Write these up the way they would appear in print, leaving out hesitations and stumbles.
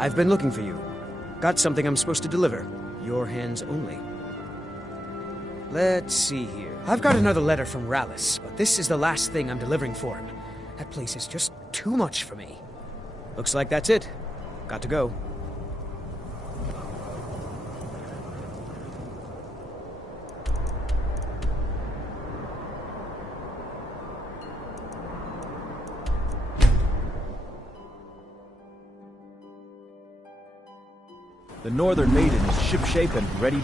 I've been looking for you. Got something I'm supposed to deliver. Your hands only. Let's see here. I've got another letter from Rallis, but this is the last thing I'm delivering for him. That place is just too much for me. Looks like that's it. Got to go. The Northern Maiden is shipshape and ready.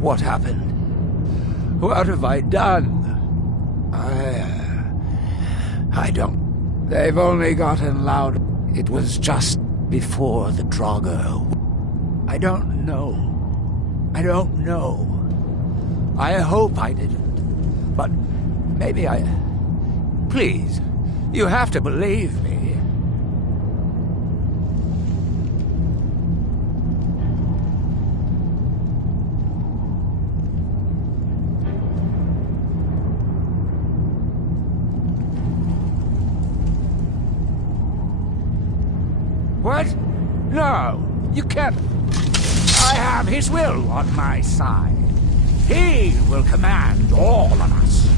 What happened? What have I done? I don't... They've only gotten louder. It was just before the Draugr. I don't know. I don't know. I hope I didn't. But maybe I... Please, you have to believe me. What? No, you can't. I have his will on my side. He will command all of us.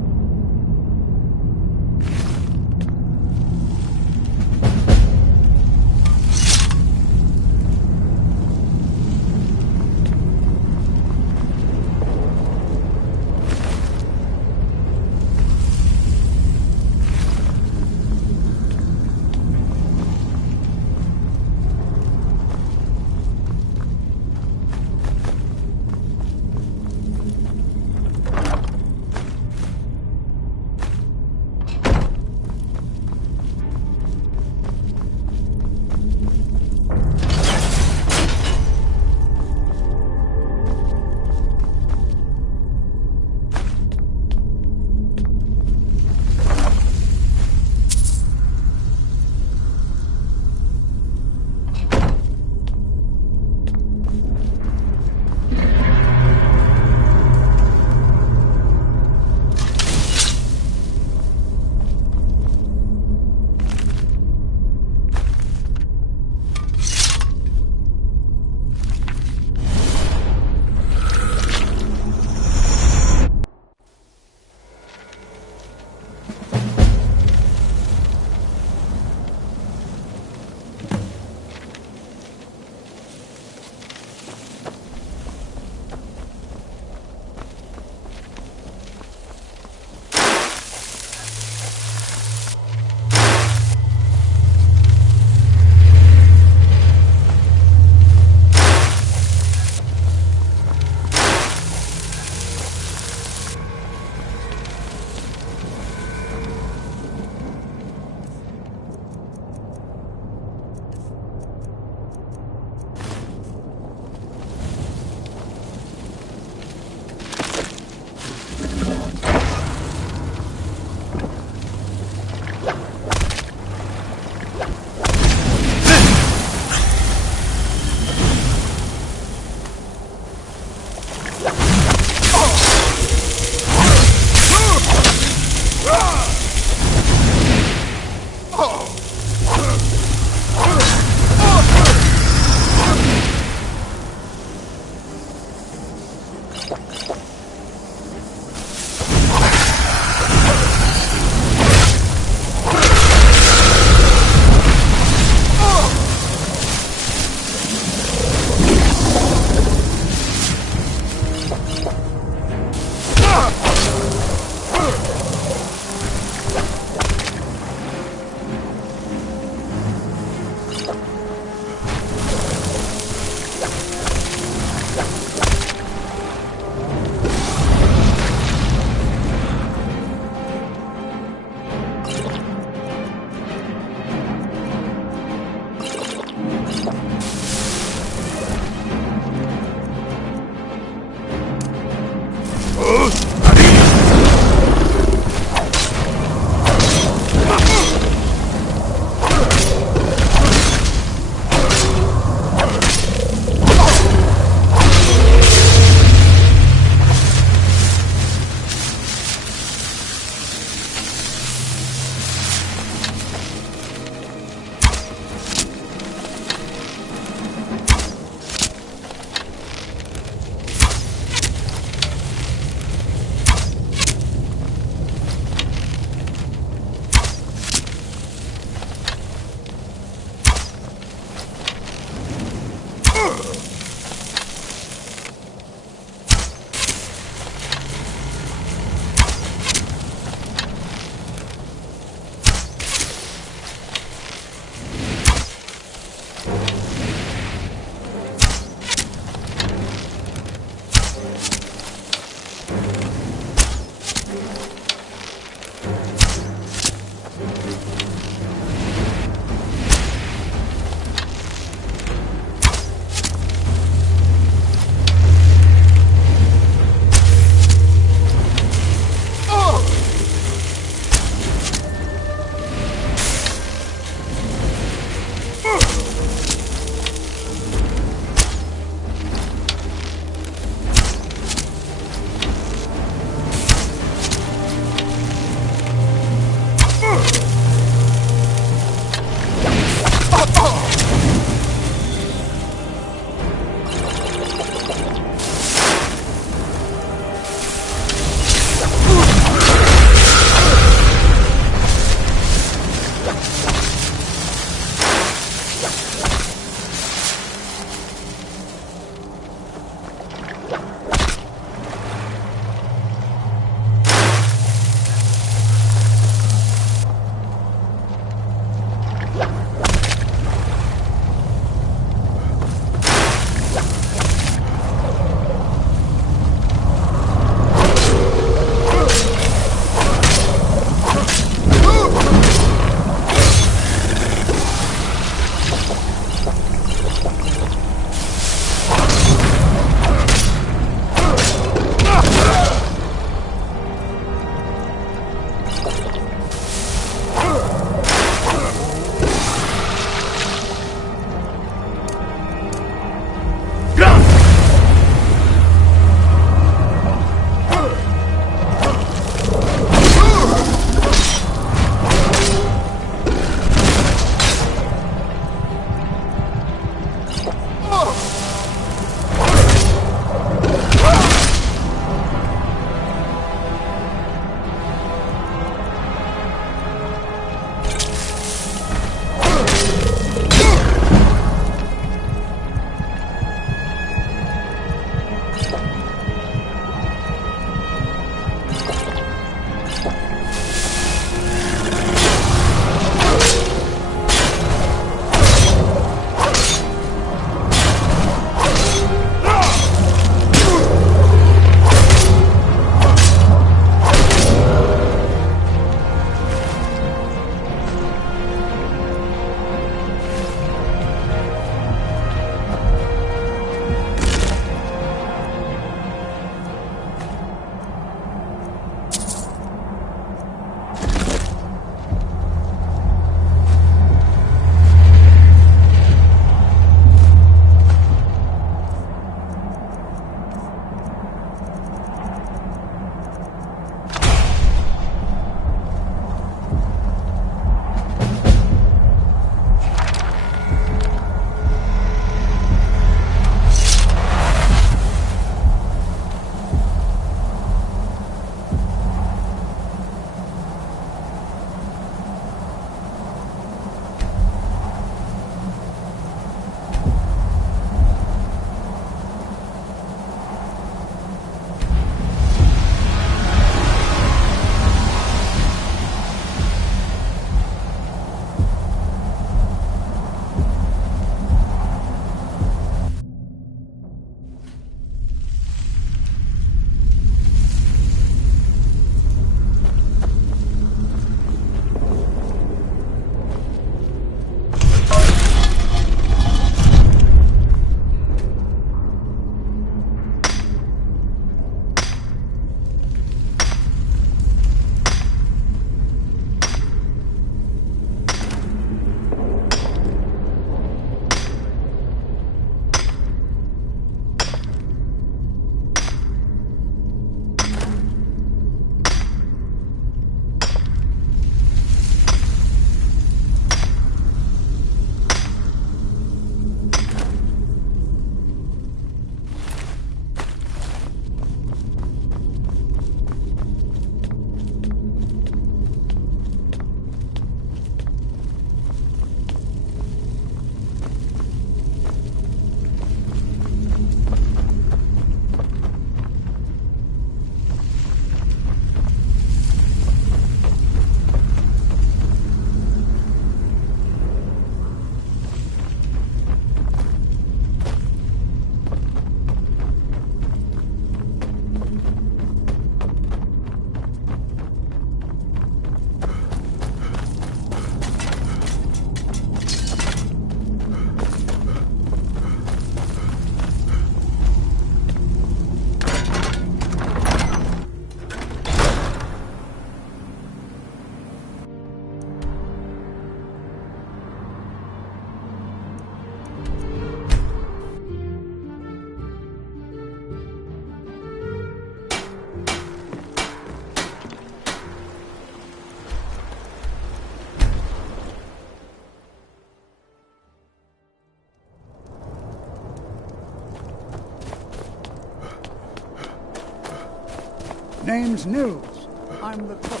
Name's Nils. I'm the cook.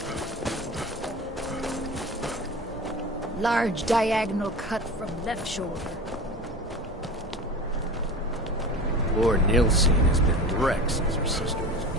Large diagonal cut from left shoulder. Lord Nilsine has been wrecked since her sister was killed.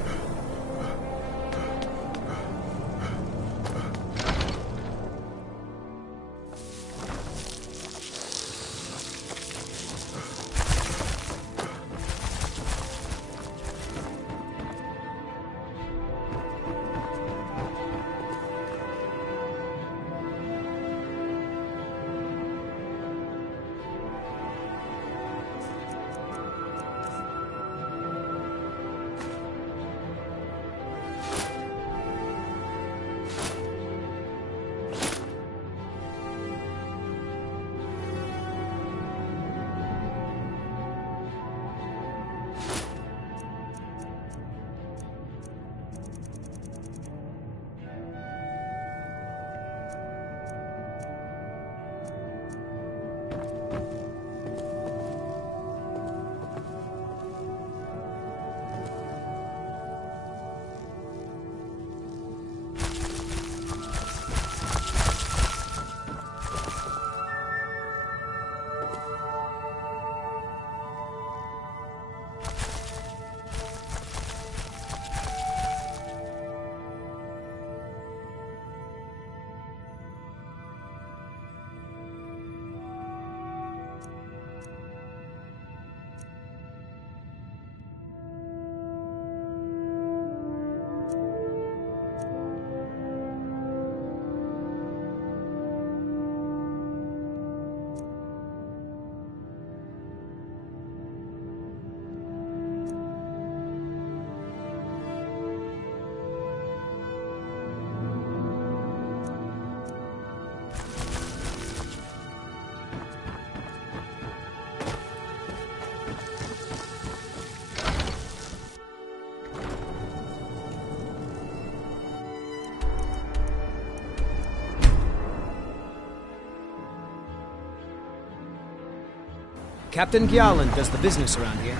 Captain Gjallan does the business around here.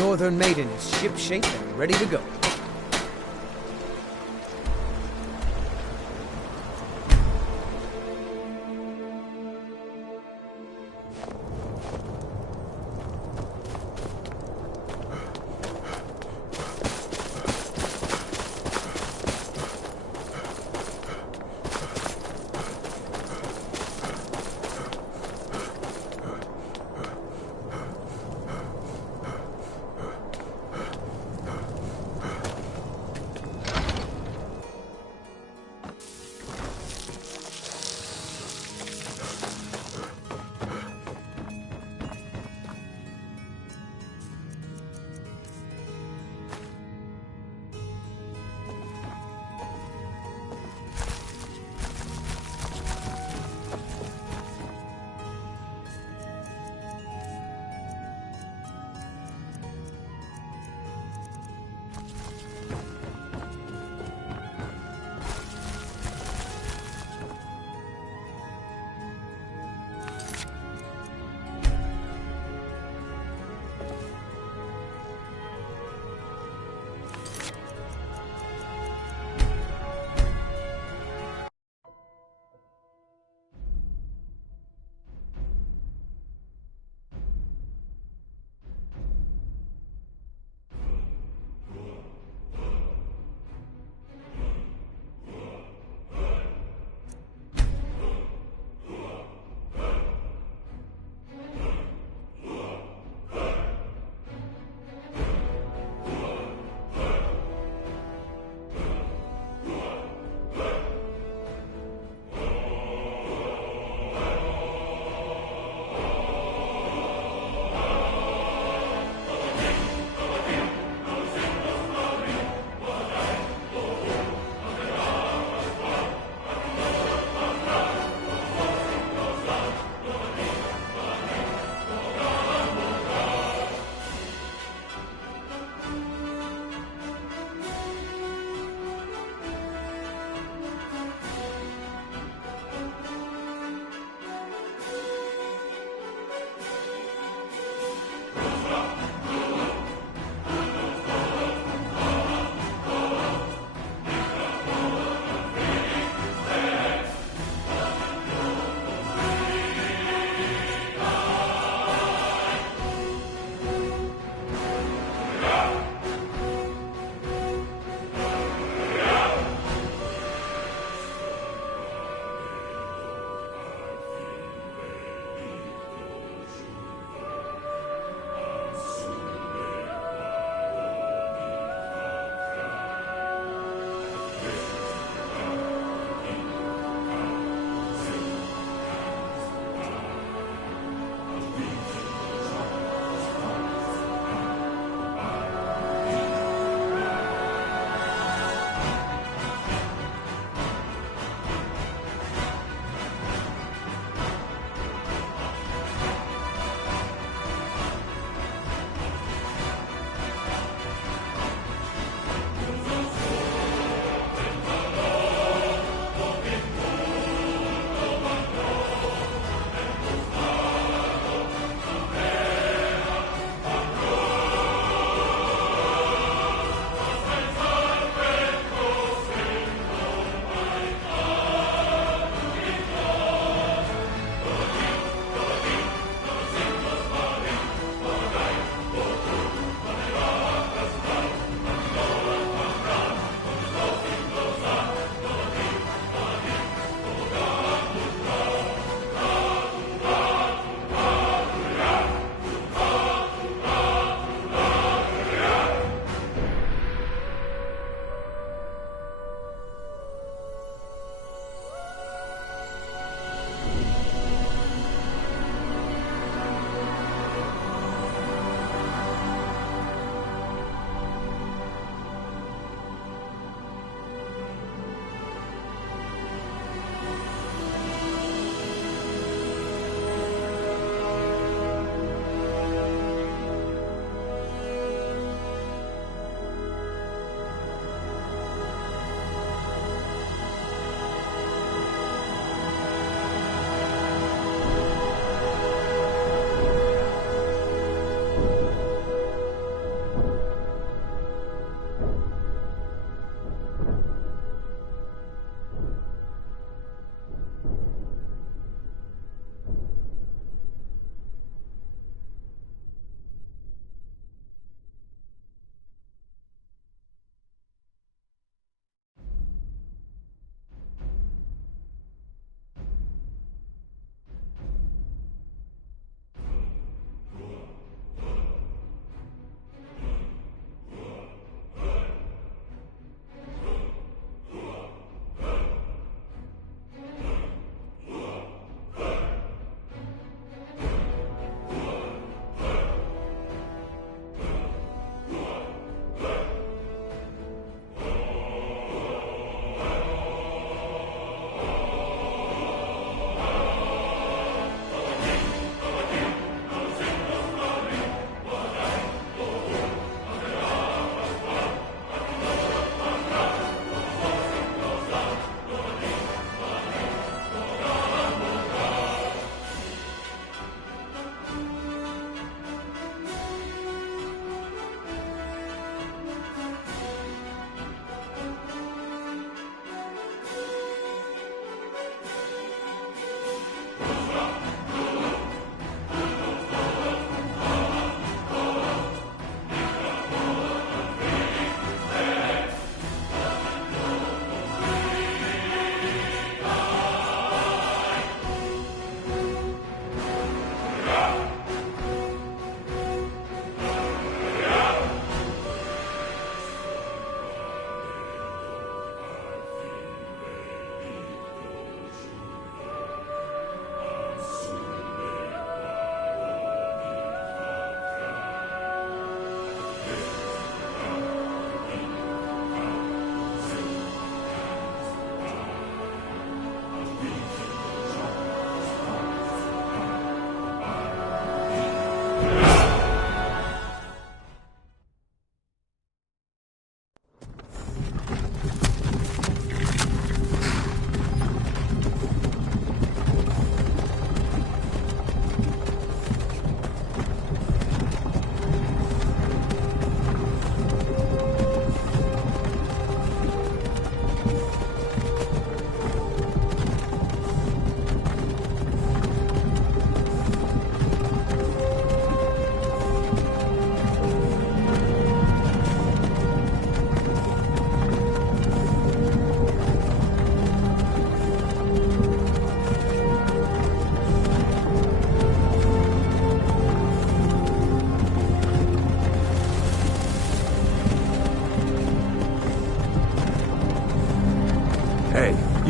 Northern Maiden is shipshape and ready to go.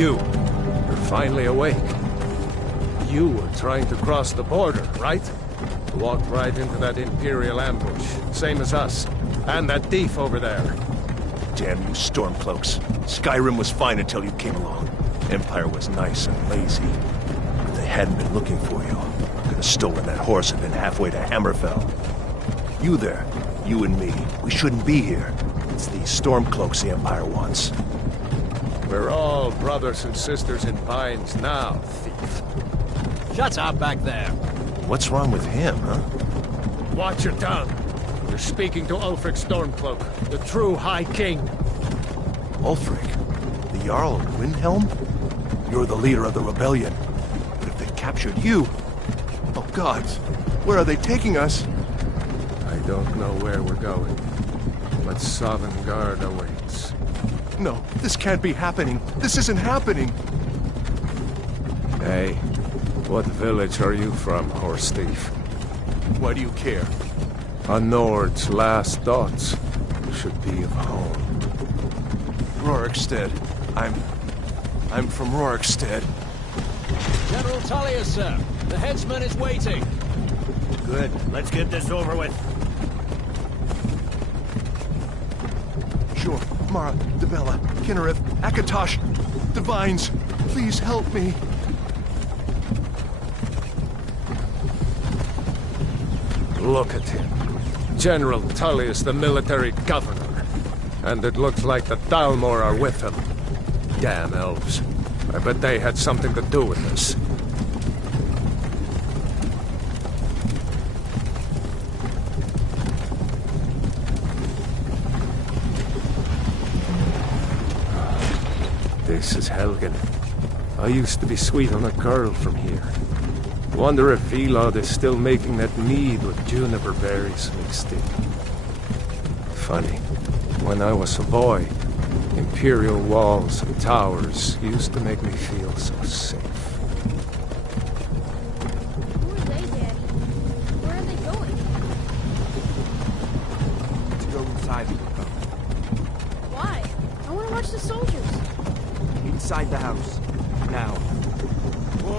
You're finally awake. You were trying to cross the border, right? Walked right into that Imperial ambush, same as us. And that thief over there. Damn you Stormcloaks. Skyrim was fine until you came along. Empire was nice and lazy. If they hadn't been looking for you, could have stolen that horse and been halfway to Hammerfell. You there, you and me, we shouldn't be here. It's these Stormcloaks the Empire wants. We're all brothers and sisters in binds now, thief. Shut up back there. What's wrong with him, huh? Watch your tongue. You're speaking to Ulfric Stormcloak, the true High King. Ulfric? The Jarl of Windhelm? You're the leader of the rebellion. But if they captured you... Oh gods, where are they taking us? I don't know where we're going, but Sovngarde awaits. No, this can't be happening. This isn't happening. Hey, what village are you from, horse thief? Why do you care? A Nord's last thoughts should be of home. Rorikstead. I'm from Rorikstead. General Tullius, sir. The headsman is waiting. Good. Let's get this over with. Sure. Mara, Dibella, Kinnereth, Akatosh, Divines, please help me. Look at him. General Tullius, the military governor. And it looks like the Thalmor are with him. Damn elves. I bet they had something to do with this. This is Helgen. I used to be sweet on a girl from here. Wonder if Vilod is still making that mead with juniper berries mixed in. Funny. When I was a boy, Imperial walls and towers used to make me feel so safe. Who are they, Daddy? Where are they going? To go inside. Why? I want to watch the soldiers. Inside the house. Now.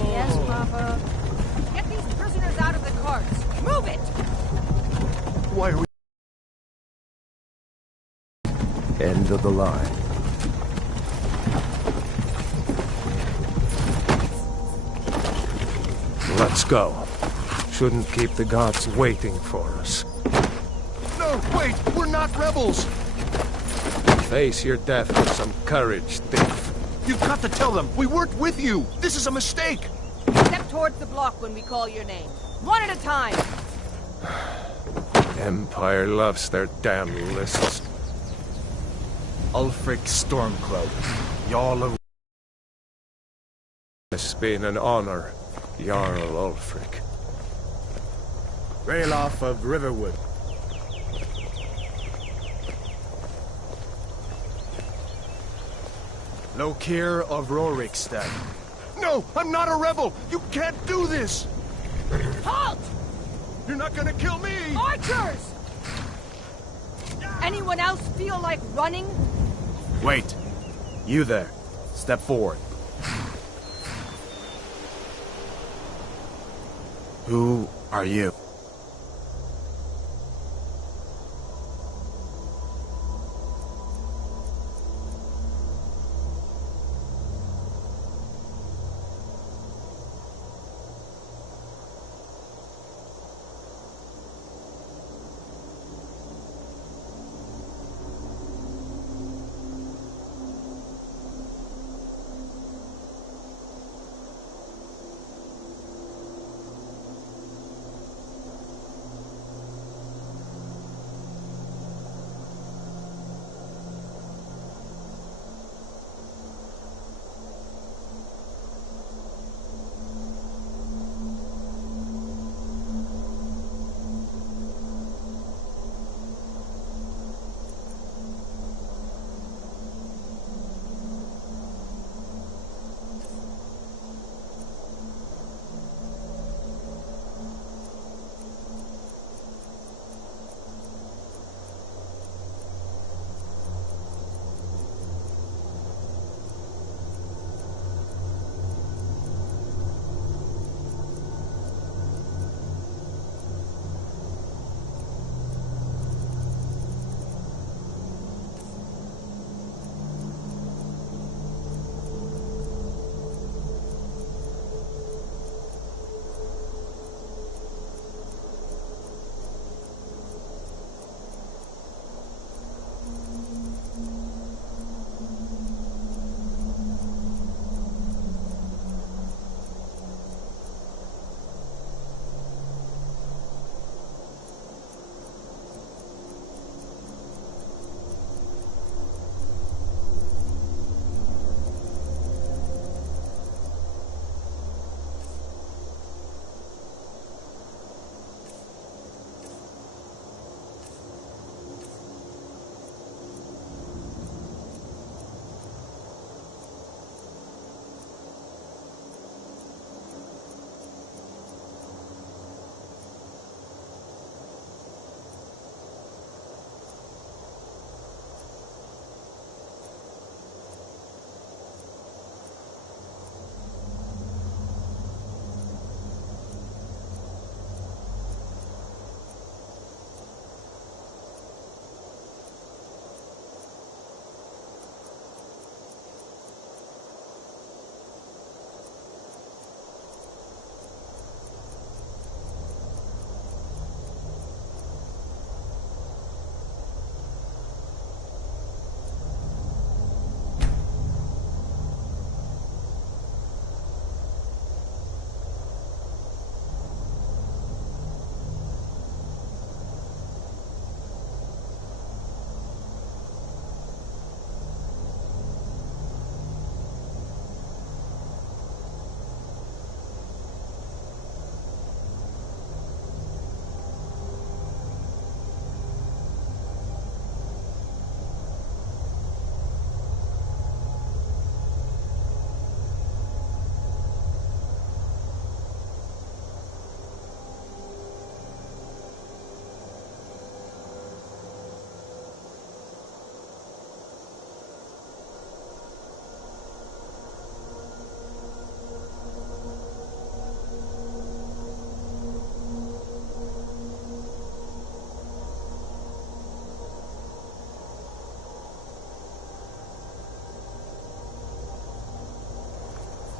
Yes, Papa. Get these prisoners out of the carts. Move it! Why are we... End of the line. Let's go. Shouldn't keep the gods waiting for us. No, wait! We're not rebels! Face your death with some courage, thief. You've got to tell them! We weren't with you! This is a mistake! Step towards the block when we call your name. One at a time. Empire loves their damn lists. Ulfric Stormcloak. Jarl of... It's been an honor, Jarl Ulfric. Ralof of Riverwood. Lokir of Rorikstead. No! I'm not a rebel! You can't do this! Halt! You're not gonna kill me! Archers! Anyone else feel like running? Wait. You there. Step forward. Who are you?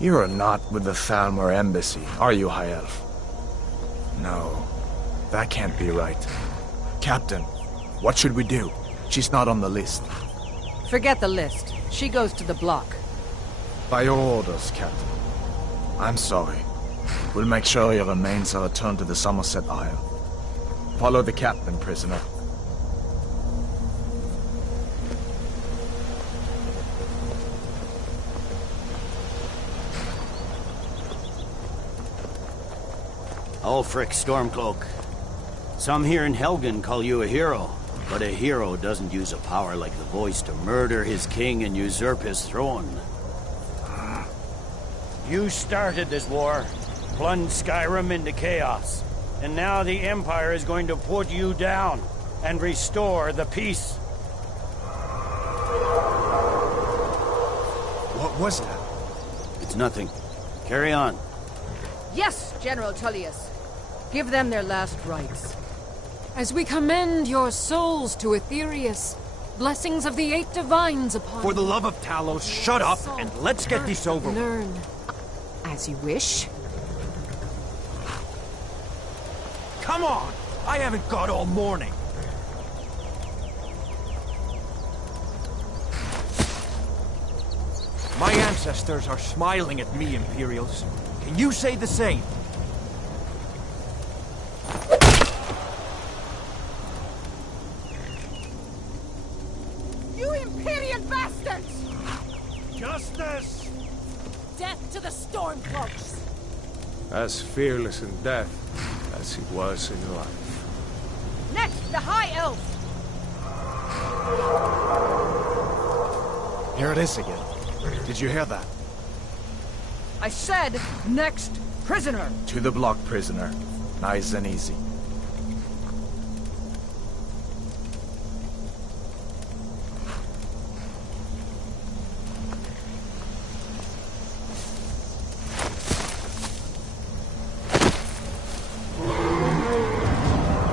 You are not with the Thalmor embassy, are you, High Elf? No, that can't be right. Captain, what should we do? She's not on the list. Forget the list. She goes to the block. By your orders, Captain. I'm sorry. We'll make sure your remains are returned to the Somerset Isle. Follow the captain, prisoner. Ulfric Stormcloak. Some here in Helgen call you a hero, but a hero doesn't use a power like the Voice to murder his king and usurp his throne. You started this war, plunged Skyrim into chaos, and now the Empire is going to put you down and restore the peace. What was that? It's nothing. Carry on. Yes, General Tullius. Give them their last rites. As we commend your souls to Aetherius, blessings of the 8 divines upon For the love of Talos, shut up and let's get this over with. Learn. As you wish. Come on! I haven't got all morning. My ancestors are smiling at me, Imperials. Can you say the same? You Imperial bastards! Justice! Death to the Stormcloaks! As fearless in death as he was in life. Next, the High Elf! Here it is again. Did you hear that? I said, next prisoner! To the block, prisoner. Nice and easy.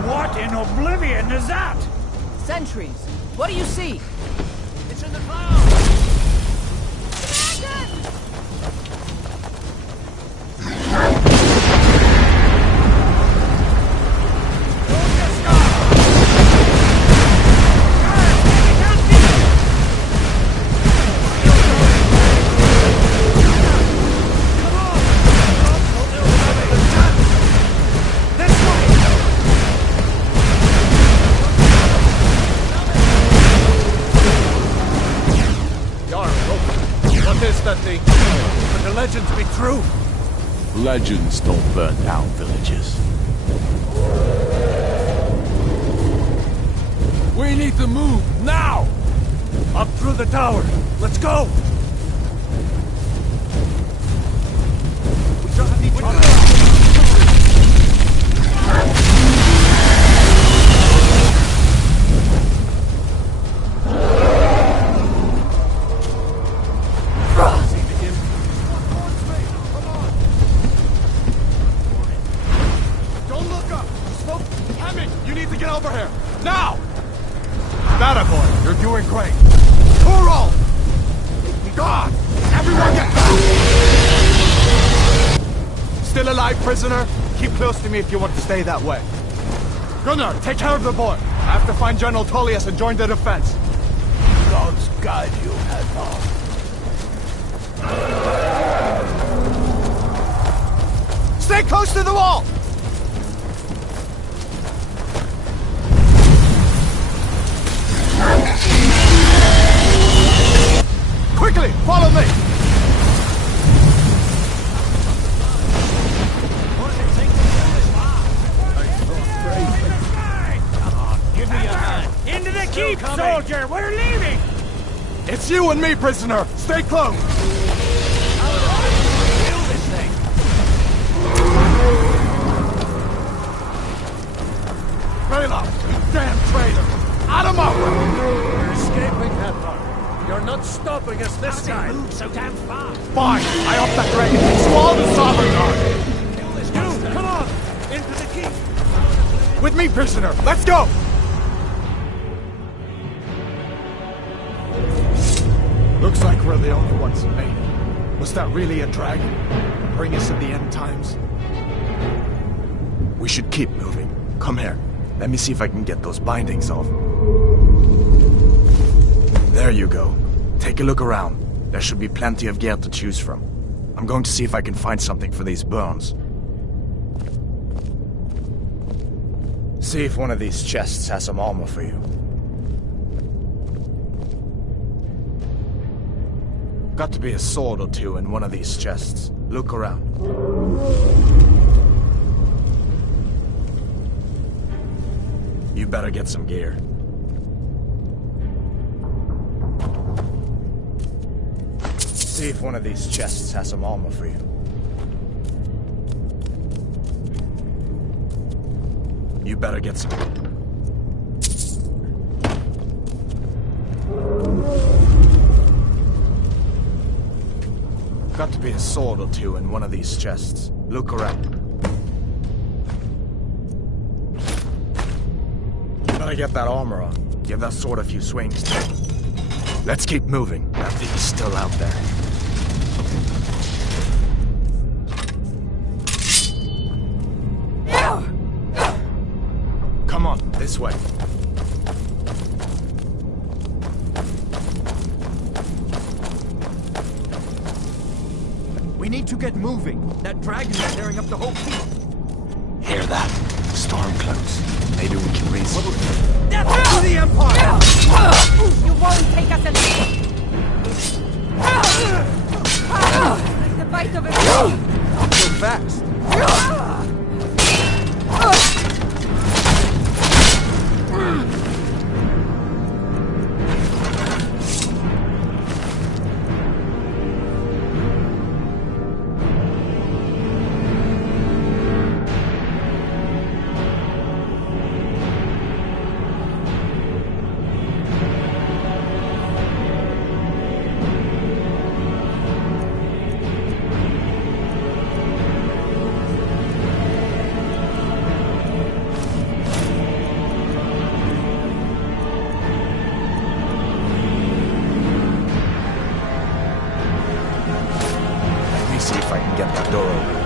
What in oblivion is that? Sentries, what do you see? It's in the clouds! Could the legends be true? Legends don't burn down villages. We need to move, now! Up through the tower. Let's go! We don't have each other. Prisoner, keep close to me if you want to stay that way. Gunnar, take care of the boy. I have to find General Tullius and join the defense. Gods guide you, Hadvar. Stay close to the wall! Quickly, follow me! Into the keep, soldier! We're leaving! It's you and me, prisoner! Stay close! Kill this thing! Rayla, you damn traitor! Out of my way! We're escaping, Hadvar. You're not stopping us this time. Move so damn fast. Fine! I up that dragon and swallow the Sovereign Guard! Kill this you! Come on! Into the keep! With me, prisoner! Let's go! Looks like we're the only ones who made it. Was that really a dragon? Bring us to the end times? We should keep moving. Come here. Let me see if I can get those bindings off. There you go. Take a look around. There should be plenty of gear to choose from. I'm going to see if I can find something for these burns. See if one of these chests has some armor for you. Got to be a sword or two in one of these chests. Look around. You better get some gear. See if one of these chests has some armor for you. You better get some. Got to be a sword or two in one of these chests. Look around. You better get that armor on. Give that sword a few swings too. Let's keep moving. That thing's still out there. Come on, this way. We need to get moving. That dragon is tearing up the whole field. Hear that? Stormcloaks. Maybe we can reason. Death to the Empire! You won't take us alive! The bite of a So fast. See if I can get that door open.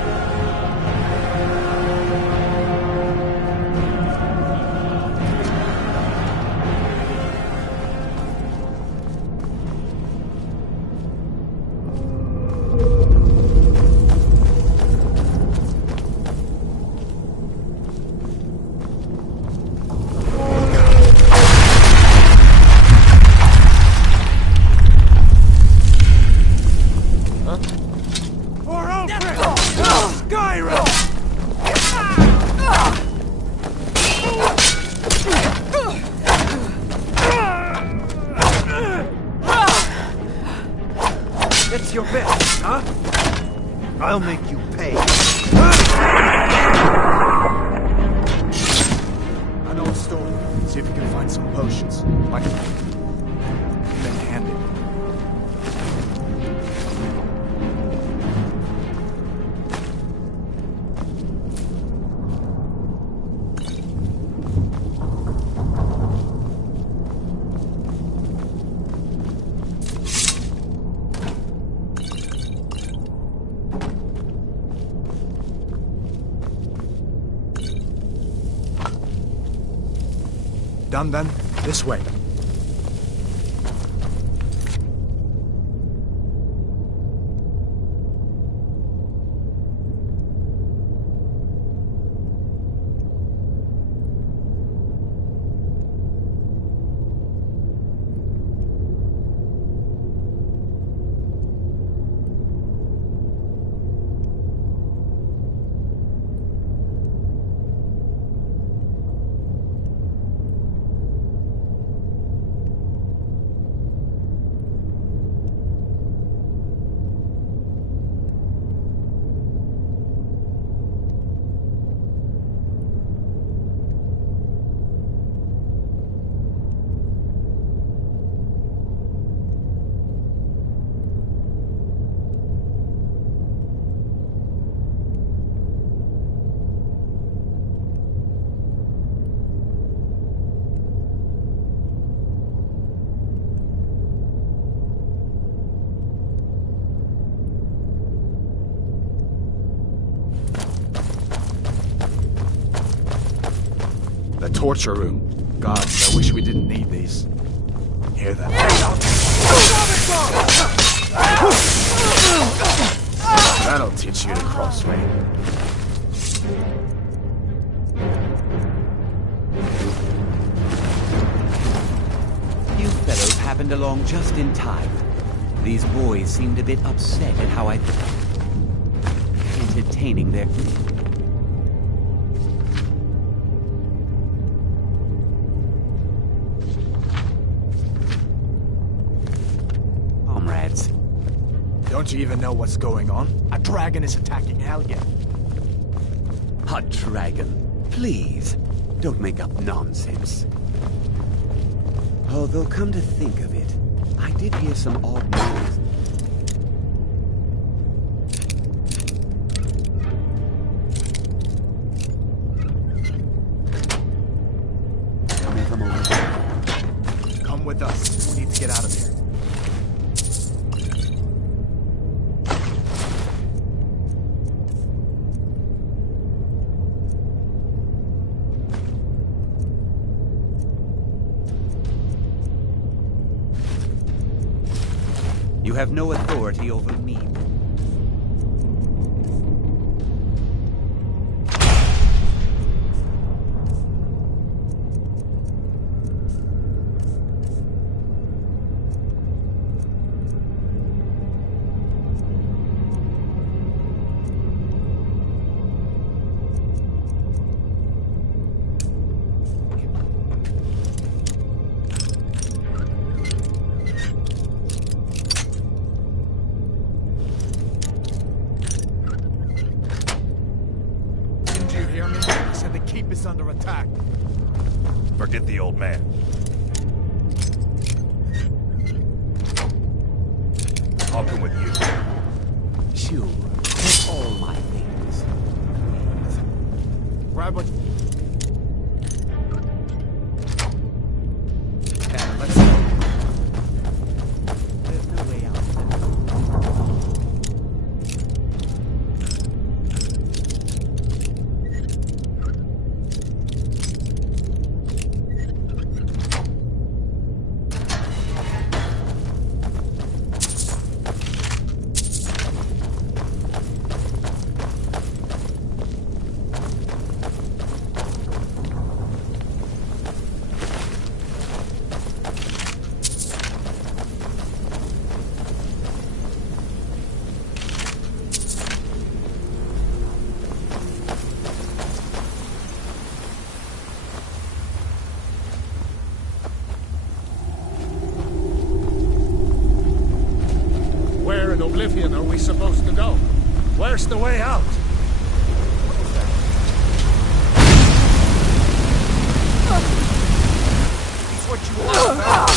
It's your best, huh? I'll make you pay. I know a story. See if you can find some potions. Might have been handy. Done then? This way. torture room. Gods, I wish we didn't need these. Hear that? That'll teach you to crossfade. You fellows happened along just in time. These boys seemed a bit upset at how I... entertaining their... comrades. Don't you even know what's going on? A dragon is attacking Helgen. A dragon. Please, don't make up nonsense. Although, come to think of it, I did hear some odd noise. Come with us. We need to get out of here. You have no authority over me. Under attack. Forget the old man. I'll come with you. Sure, take all my things. Grab what... There's no way out. Where in Oblivion are we supposed to go? Where's the way out? It's what you want, man.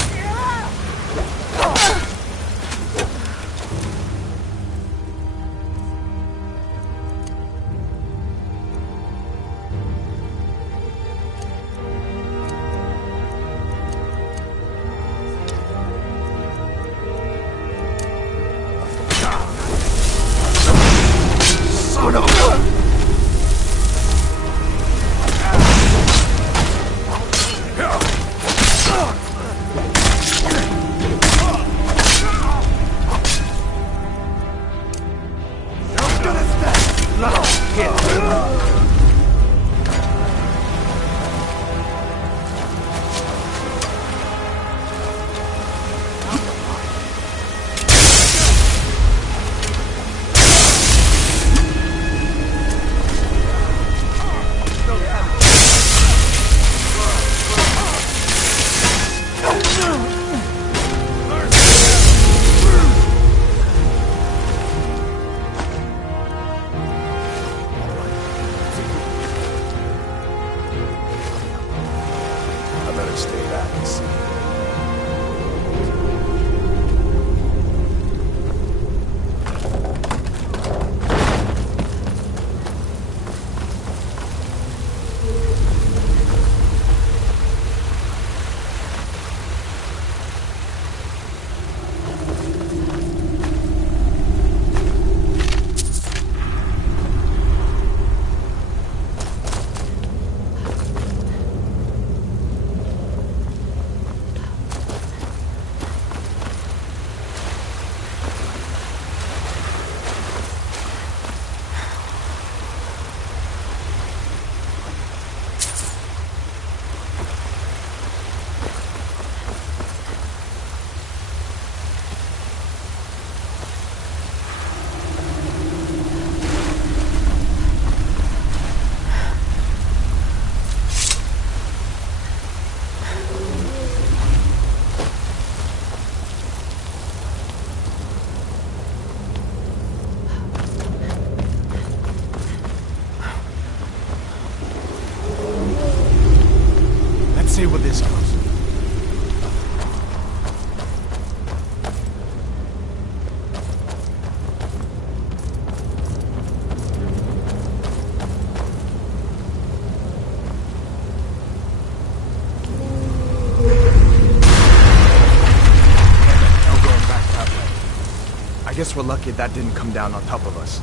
guess we're lucky that didn't come down on top of us.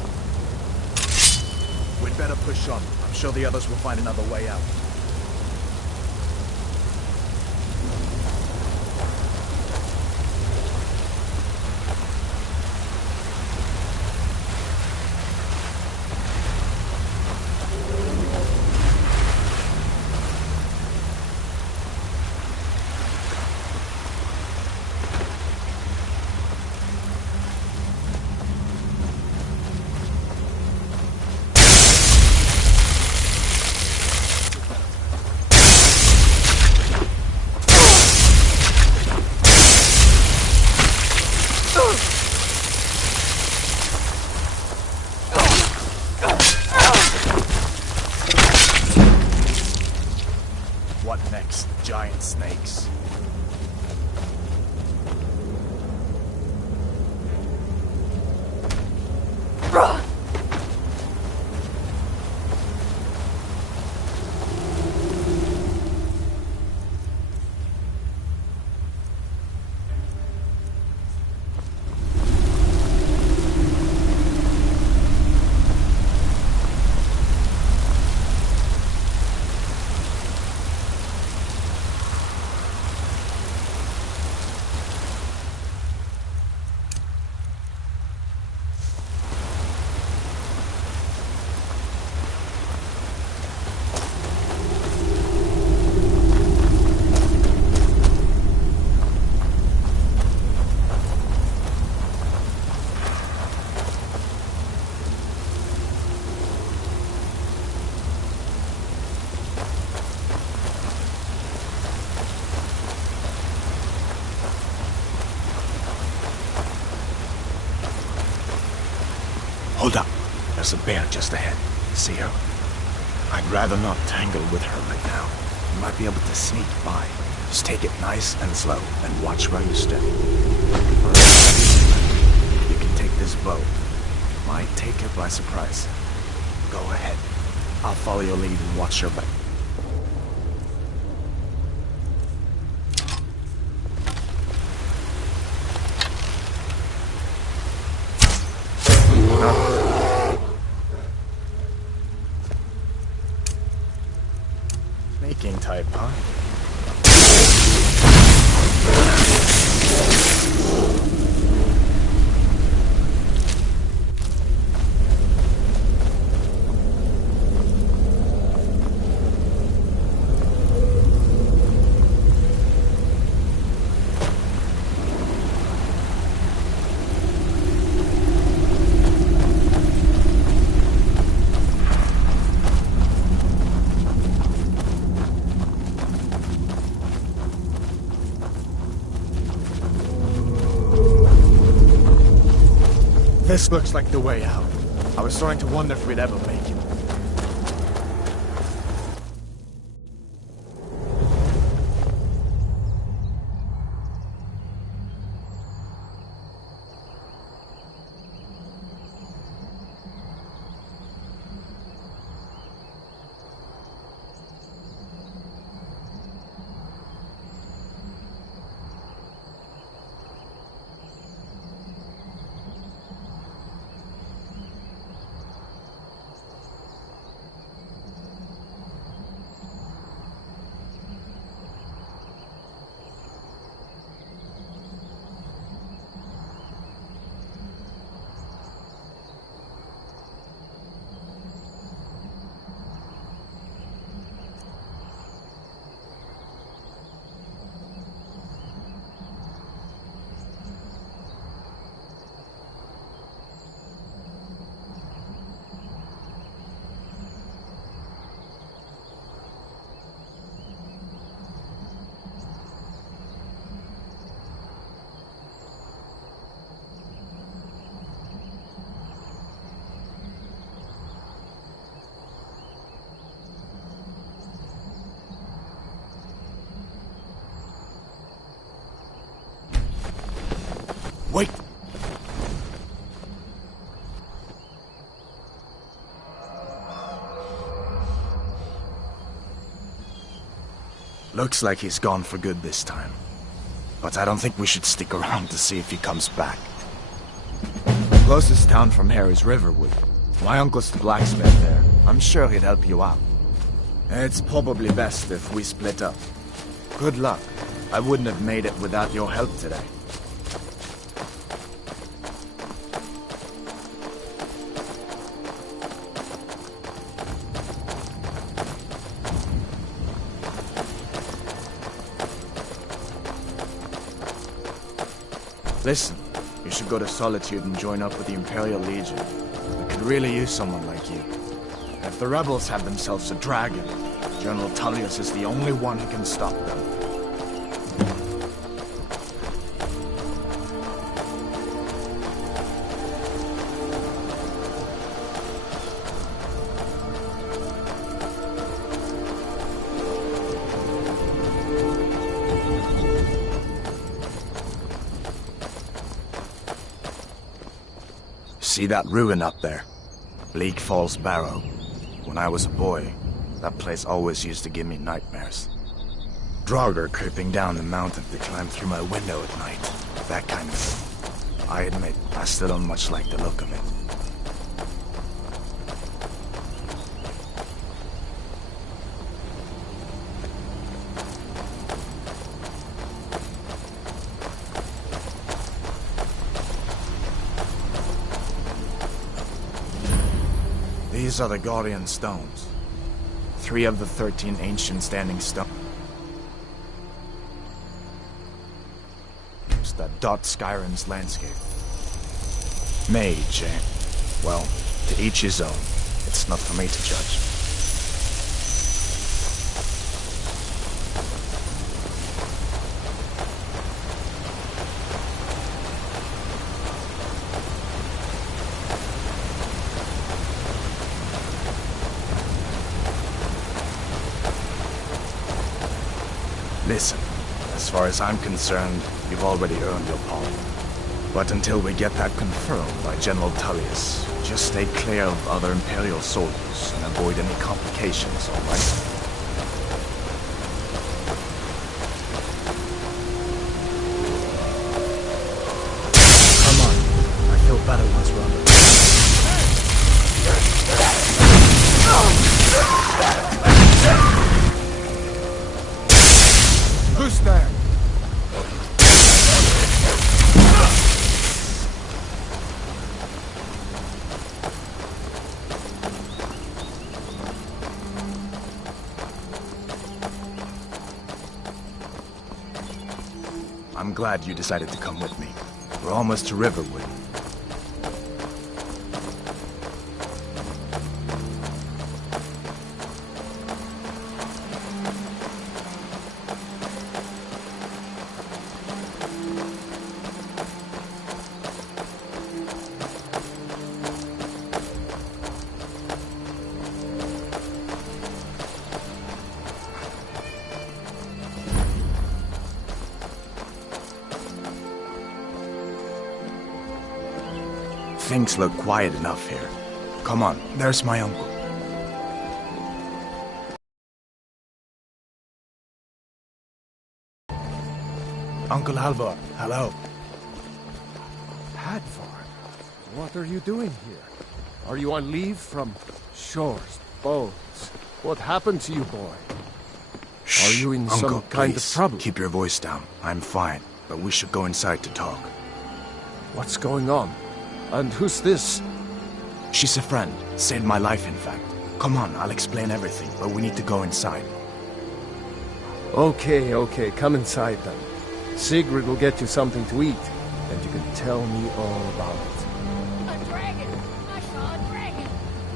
We'd better push on. I'm sure the others will find another way out. What next? Giant snakes. Hold up. There's a bear just ahead. See her? I'd rather not tangle with her right now. You might be able to sneak by. Just take it nice and slow, and watch where you step. You can take this bow. Might take her by surprise. Go ahead. I'll follow your lead and watch your back. Snaking type, huh? This looks like the way out. I was starting to wonder if we'd ever make it. Wait! Looks like he's gone for good this time. But I don't think we should stick around to see if he comes back. Closest town from here is Riverwood. My uncle's the blacksmith there. I'm sure he'd help you out. It's probably best if we split up. Good luck. I wouldn't have made it without your help today. Listen, you should go to Solitude and join up with the Imperial Legion. We could really use someone like you. If the rebels have themselves a dragon, General Tullius is the only one who can stop them. See that ruin up there? Bleak Falls Barrow. When I was a boy, that place always used to give me nightmares. Draugr creeping down the mountain to climb through my window at night. That kind of thing. I admit, I still don't much like the look of it. These are the Guardian Stones. 3 of the 13 ancient standing stones that dot Skyrim's landscape. Mage, eh? Well, to each his own. It's not for me to judge. Listen, as far as I'm concerned, you've already earned your pardon. But until we get that confirmed by General Tullius, just stay clear of other Imperial soldiers and avoid any complications, all right? Come on, I feel better once we're on the... Who's there? I'm glad you decided to come with me. We're almost to Riverwood. Things look quiet enough here. Come on, there's my uncle. Uncle Halvor, hello. Hadvar, what are you doing here? Are you on leave from shores, boats? What happened to you, boy? Shh, are you in Uncle, some kind of trouble? Keep your voice down. I'm fine, but we should go inside to talk. What's going on? And who's this? She's a friend. Saved my life, in fact. Come on, I'll explain everything, but we need to go inside. Okay, come inside then. Sigrid will get you something to eat, and you can tell me all about it. A dragon! I saw a dragon!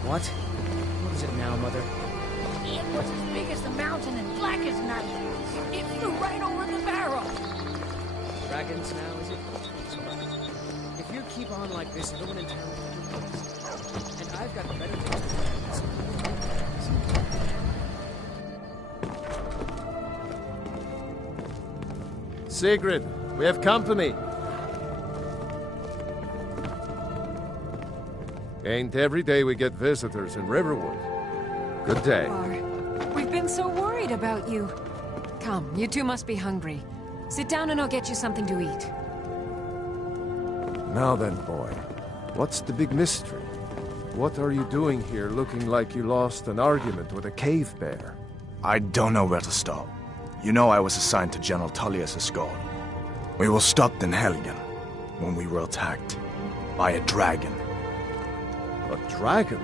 What? What is it now, Mother? It was as big as the mountain and black as night. It flew right over the barrow. Dragons now, is it? If you keep on like this, everyone in town will do this. And I've got better things to do. Sigrid, we have company. Ain't every day we get visitors in Riverwood. Good day. We've been so worried about you. Come, you two must be hungry. Sit down and I'll get you something to eat. Now then, boy. What's the big mystery? What are you doing here looking like you lost an argument with a cave bear? I don't know where to start. You know I was assigned to General Tullius' guard. We were stopped in Helgen when we were attacked by a dragon. A dragon?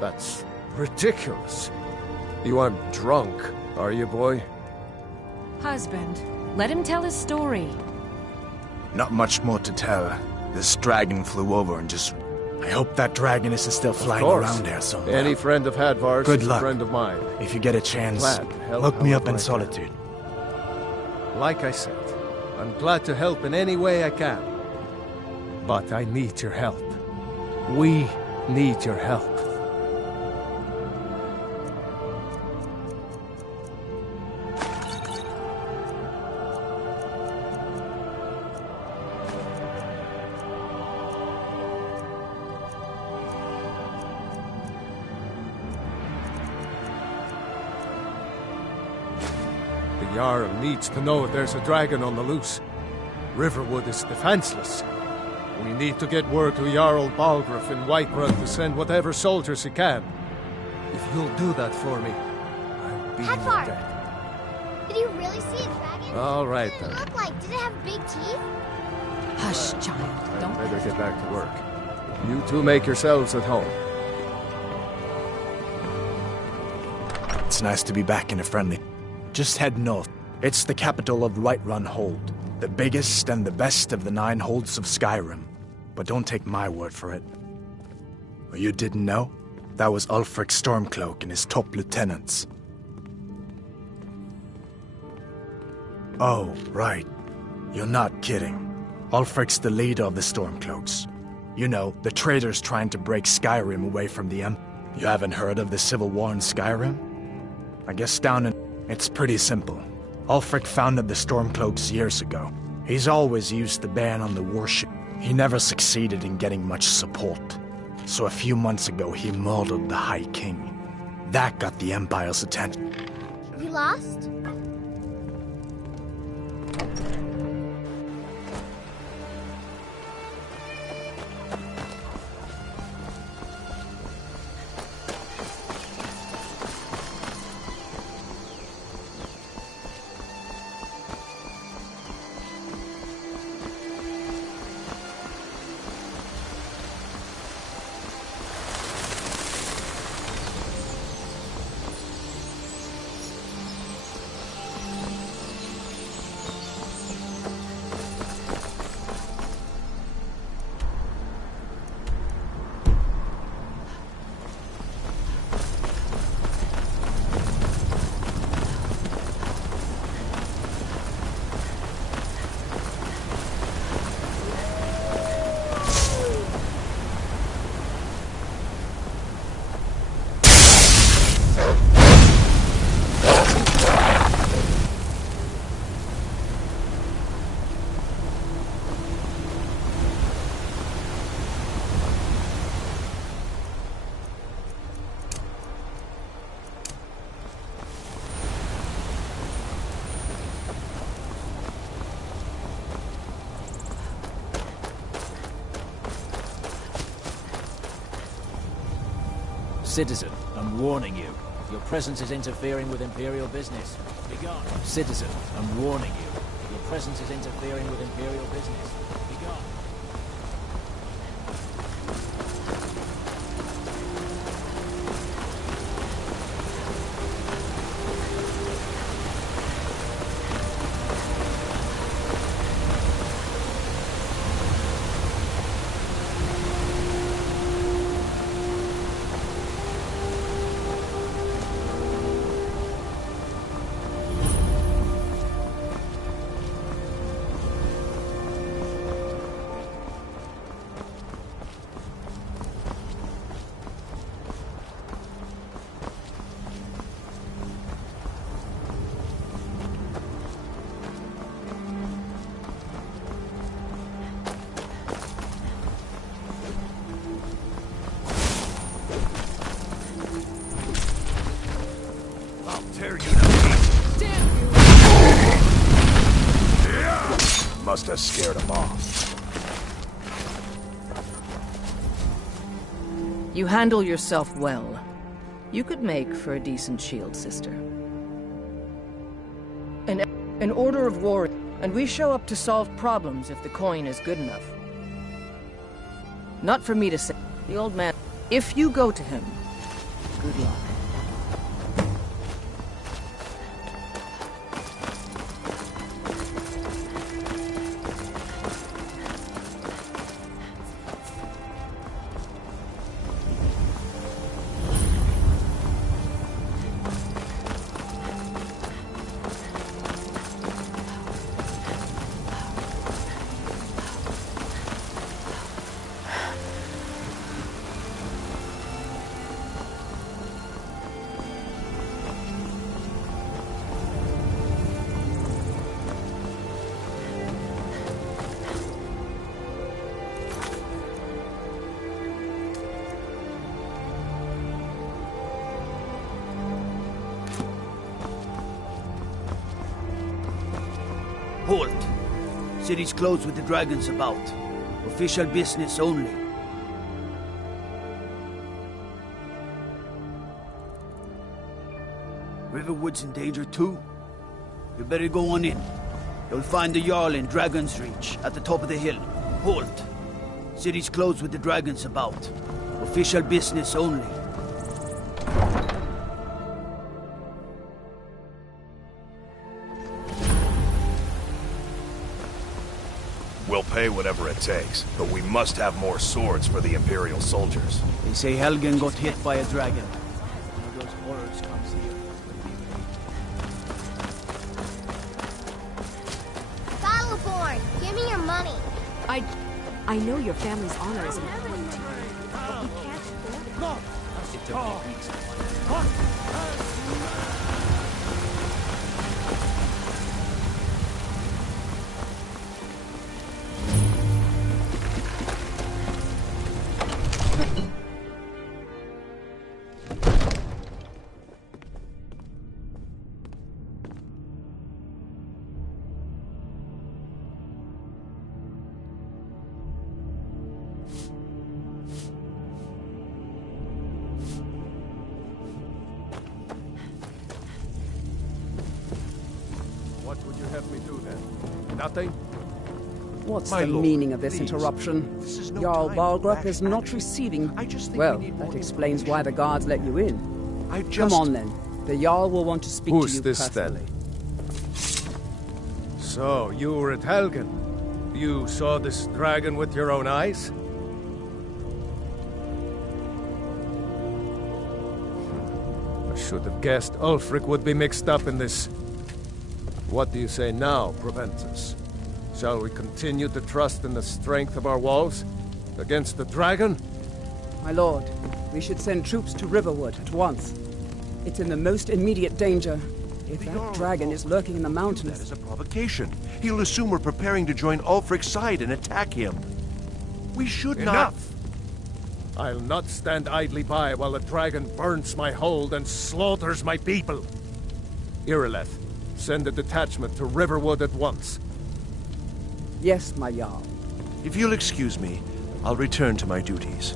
That's ridiculous. You aren't drunk, are you, boy? Husband, let him tell his story. Not much more to tell. This dragon flew over and just... I hope that dragon isn't still flying around there somewhere. Any friend of Hadvar's Good is luck. a friend of mine. If you get a chance, Glad to help look me up however in I can. Solitude. Like I said, I'm glad to help in any way I can. But I need your help. We need your help. The Jarl needs to know if there's a dragon on the loose. Riverwood is defenseless. We need to get word to Jarl Balgruuf in Whiterun to send whatever soldiers he can. If you'll do that for me, I'll be in your debt. Did you really see a dragon? All right, What did then. it look like? Did it have big teeth? Hush, child. Don't... Better get back to work. You two make yourselves at home. It's nice to be back in a friendly. Just head north. It's the capital of Whiterun Hold. The biggest and the best of the 9 holds of Skyrim. But don't take my word for it. Well, you didn't know? That was Ulfric Stormcloak and his top lieutenants. Oh, right. You're not kidding. Ulfric's the leader of the Stormcloaks. You know, the traitors trying to break Skyrim away from the Empire. You haven't heard of the Civil War in Skyrim? I guess down in... It's pretty simple. Ulfric founded the Stormcloaks years ago. He's always used the ban on the warship. He never succeeded in getting much support. So a few months ago, he murdered the High King. That got the Empire's attention. You lost? Citizen, I'm warning you. Your presence is interfering with Imperial business. Begone. Citizen, I'm warning you. Your presence is interfering with Imperial business. Begone. Tear you to pieces. Damn you! Must have scared him off. You handle yourself well. You could make for a decent shield sister. An order of war, and we show up to solve problems if the coin is good enough. Not for me to say. The old man, if you go to him, good luck. Halt! City's closed with the dragons about. Official business only. Riverwood's in danger too? You better go on in. You'll find the Jarl in Dragon's Reach, at the top of the hill. Halt! City's closed with the dragons about. Official business only. We'll pay whatever it takes, but we must have more swords for the Imperial soldiers. They say Helgen got hit by a dragon. One of those horrors comes here. Battleborn, give me your money. I know your family's honor is important to you, but we can't afford it. No! It took me weeks. What would you have me do then? Nothing? What's My the lord, meaning of this please. interruption? This is no Jarl time for Balgrup rash is not action. receiving... I just think well, we need that more explains why the guards let you in. I Come just... on then. The Jarl will want to speak Who's to you this personally. then? So, you were at Helgen. You saw this dragon with your own eyes? I should have guessed Ulfric would be mixed up in this. What do you say now, Proventus? Shall we continue to trust in the strength of our walls? Against the dragon? My lord, we should send troops to Riverwood at once. It's in the most immediate danger. If that dragon is lurking in the mountains... That is a provocation. He'll assume we're preparing to join Ulfric's side and attack him. We should not... Enough! I'll not stand idly by while the dragon burns my hold and slaughters my people. Irileth, send a detachment to Riverwood at once. Yes, my Jarl. If you'll excuse me, I'll return to my duties.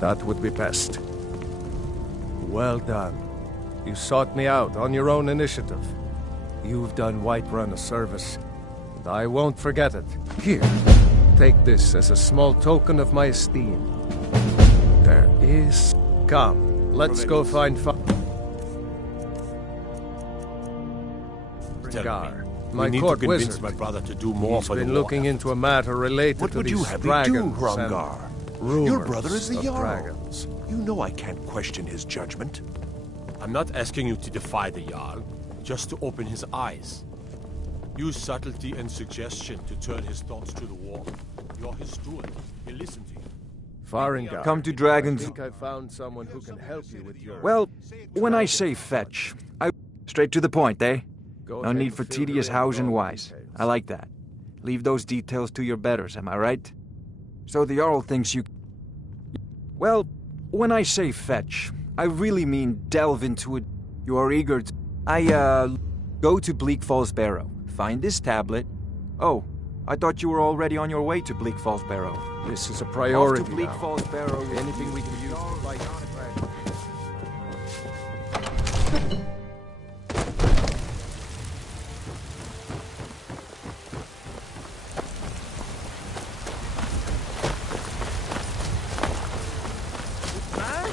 That would be best. Well done. You sought me out on your own initiative. You've done Whiterun a service, and I won't forget it. Here, take this as a small token of my esteem. There is... Come, let's go find Gar, my we need court to convince wizard. my brother to do more He's for the been war. looking into a matter related What to would these you have me do, dragons Hrongar? and rumors Your brother is the of Jarl. dragons. You know I can't question his judgment. I'm not asking you to defy the Jarl, just to open his eyes. Use subtlety and suggestion to turn his thoughts to the wall. You're his steward. He'll listen to you. Farengar, Come to Dragon's... I think I found someone who can help you with your... Well, when I say fetch, I... Straight to the point, eh? Go No ahead need and for fill tedious her in hows with and all whys. details. I like that. Leave those details to your betters, am I right? So the Jarl thinks you... Well, when I say fetch, I really mean delve into it. You are eager to... Go to Bleak Falls Barrow, find this tablet. Oh, I thought you were already on your way to Bleak Falls Barrow. This is a priority Off to Bleak now. Falls Barrow. Anything we can use to fight. Man?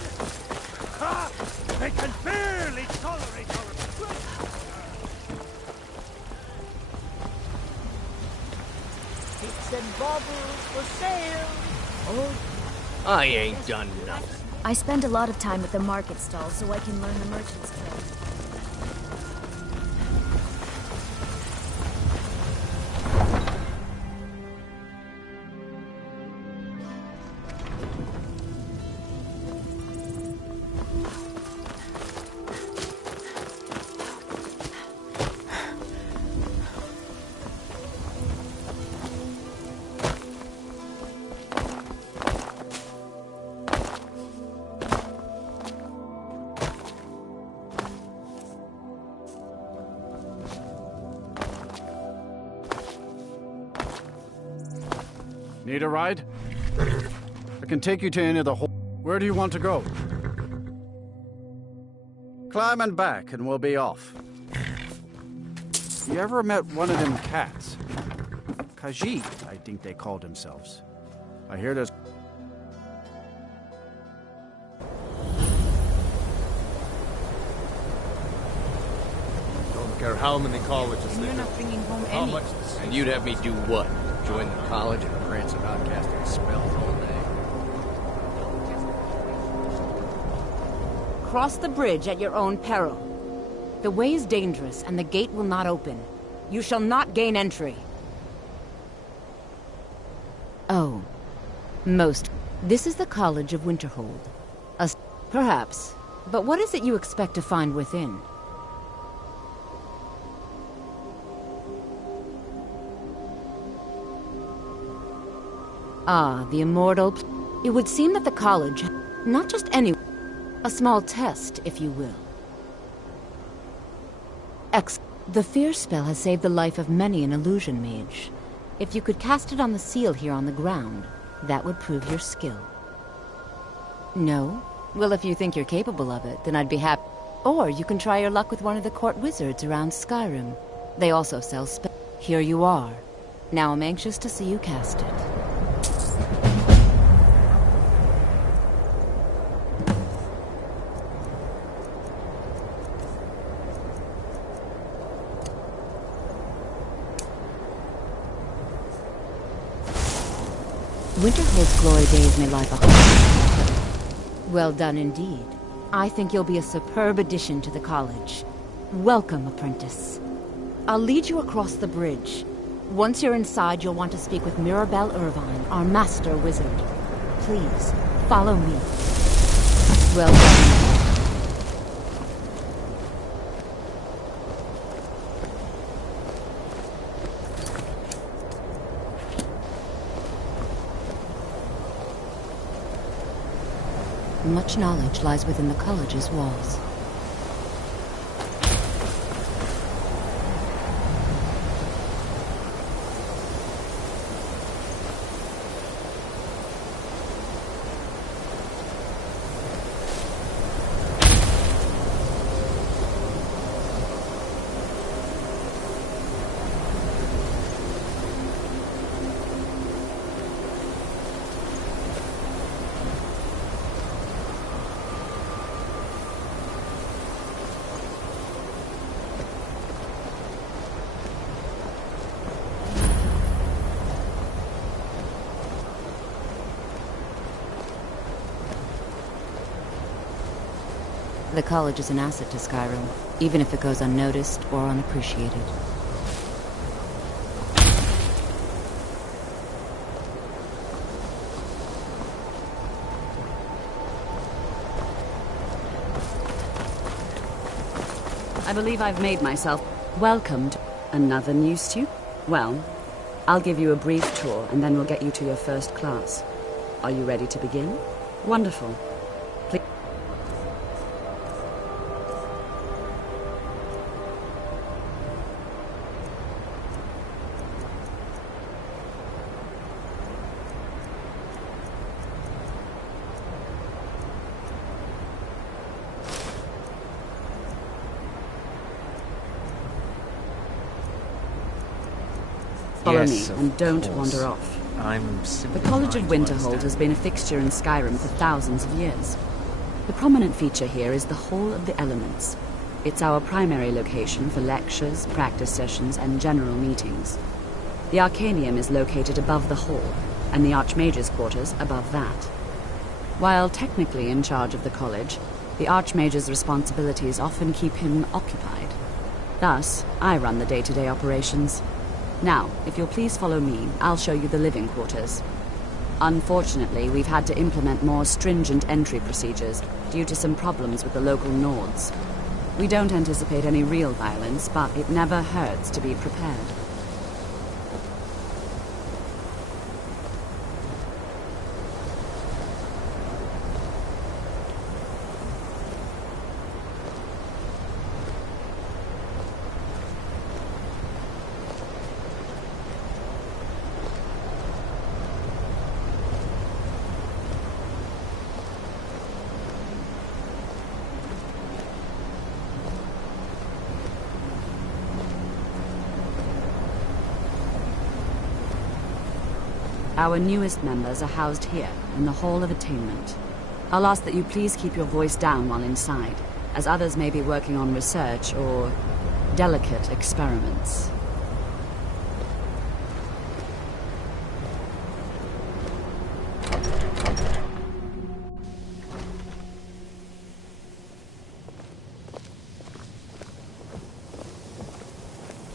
Ha! They can barely tolerate our approach. Tips and baubles for sale. Oh, I ain't done nothing. I spend a lot of time at the market stall so I can learn the merchant's trade. Need a ride? I can take you to any of the hole. Where do you want to go? Climb and back, and we'll be off. You ever met one of them cats? Khajiit, I think they called themselves. I hear there's... Don't care how many colleges And you're not bringing home How any. much? And you'd have me do what? Join the college and prance about casting spells all day? Cross the bridge at your own peril. The way is dangerous, and the gate will not open. You shall not gain entry. Oh. Most. This is the College of Winterhold. Perhaps. But what is it you expect to find within? Ah, the immortal... It would seem that the college... Not just any... A small test, if you will. The fear spell has saved the life of many an illusion mage. If you could cast it on the seal here on the ground, that would prove your skill. No? Well, if you think you're capable of it, then I'd be happy. Or you can try your luck with one of the court wizards around Skyrim. They also sell spells. Here you are. Now I'm anxious to see you cast it. Winterhold's glory days may lie behind. Well done indeed. I think you'll be a superb addition to the college. Welcome, apprentice. I'll lead you across the bridge. Once you're inside, you'll want to speak with Mirabelle Irvine, our master wizard. Please, follow me. Well done. Much knowledge lies within the college's walls. The college is an asset to Skyrim, even if it goes unnoticed or unappreciated. I believe I've made myself welcomed. Another news tube? Well, I'll give you a brief tour and then we'll get you to your first class. Are you ready to begin? Wonderful. Please. Follow Yes, me, of and don't course. wander off. I'm simply The College of trying to Winterhold has been a fixture in Skyrim for thousands of years. The prominent feature here is the Hall of the Elements. It's our primary location for lectures, practice sessions, and general meetings. The Arcanium is located above the hall, and the Archmage's quarters above that. While technically in charge of the college, the Archmage's responsibilities often keep him occupied. Thus, I run the day-to-day operations. Now, if you'll please follow me, I'll show you the living quarters. Unfortunately, we've had to implement more stringent entry procedures due to some problems with the local Nords. We don't anticipate any real violence, but it never hurts to be prepared. Our newest members are housed here, in the Hall of Attainment. I'll ask that you please keep your voice down while inside, as others may be working on research or delicate experiments.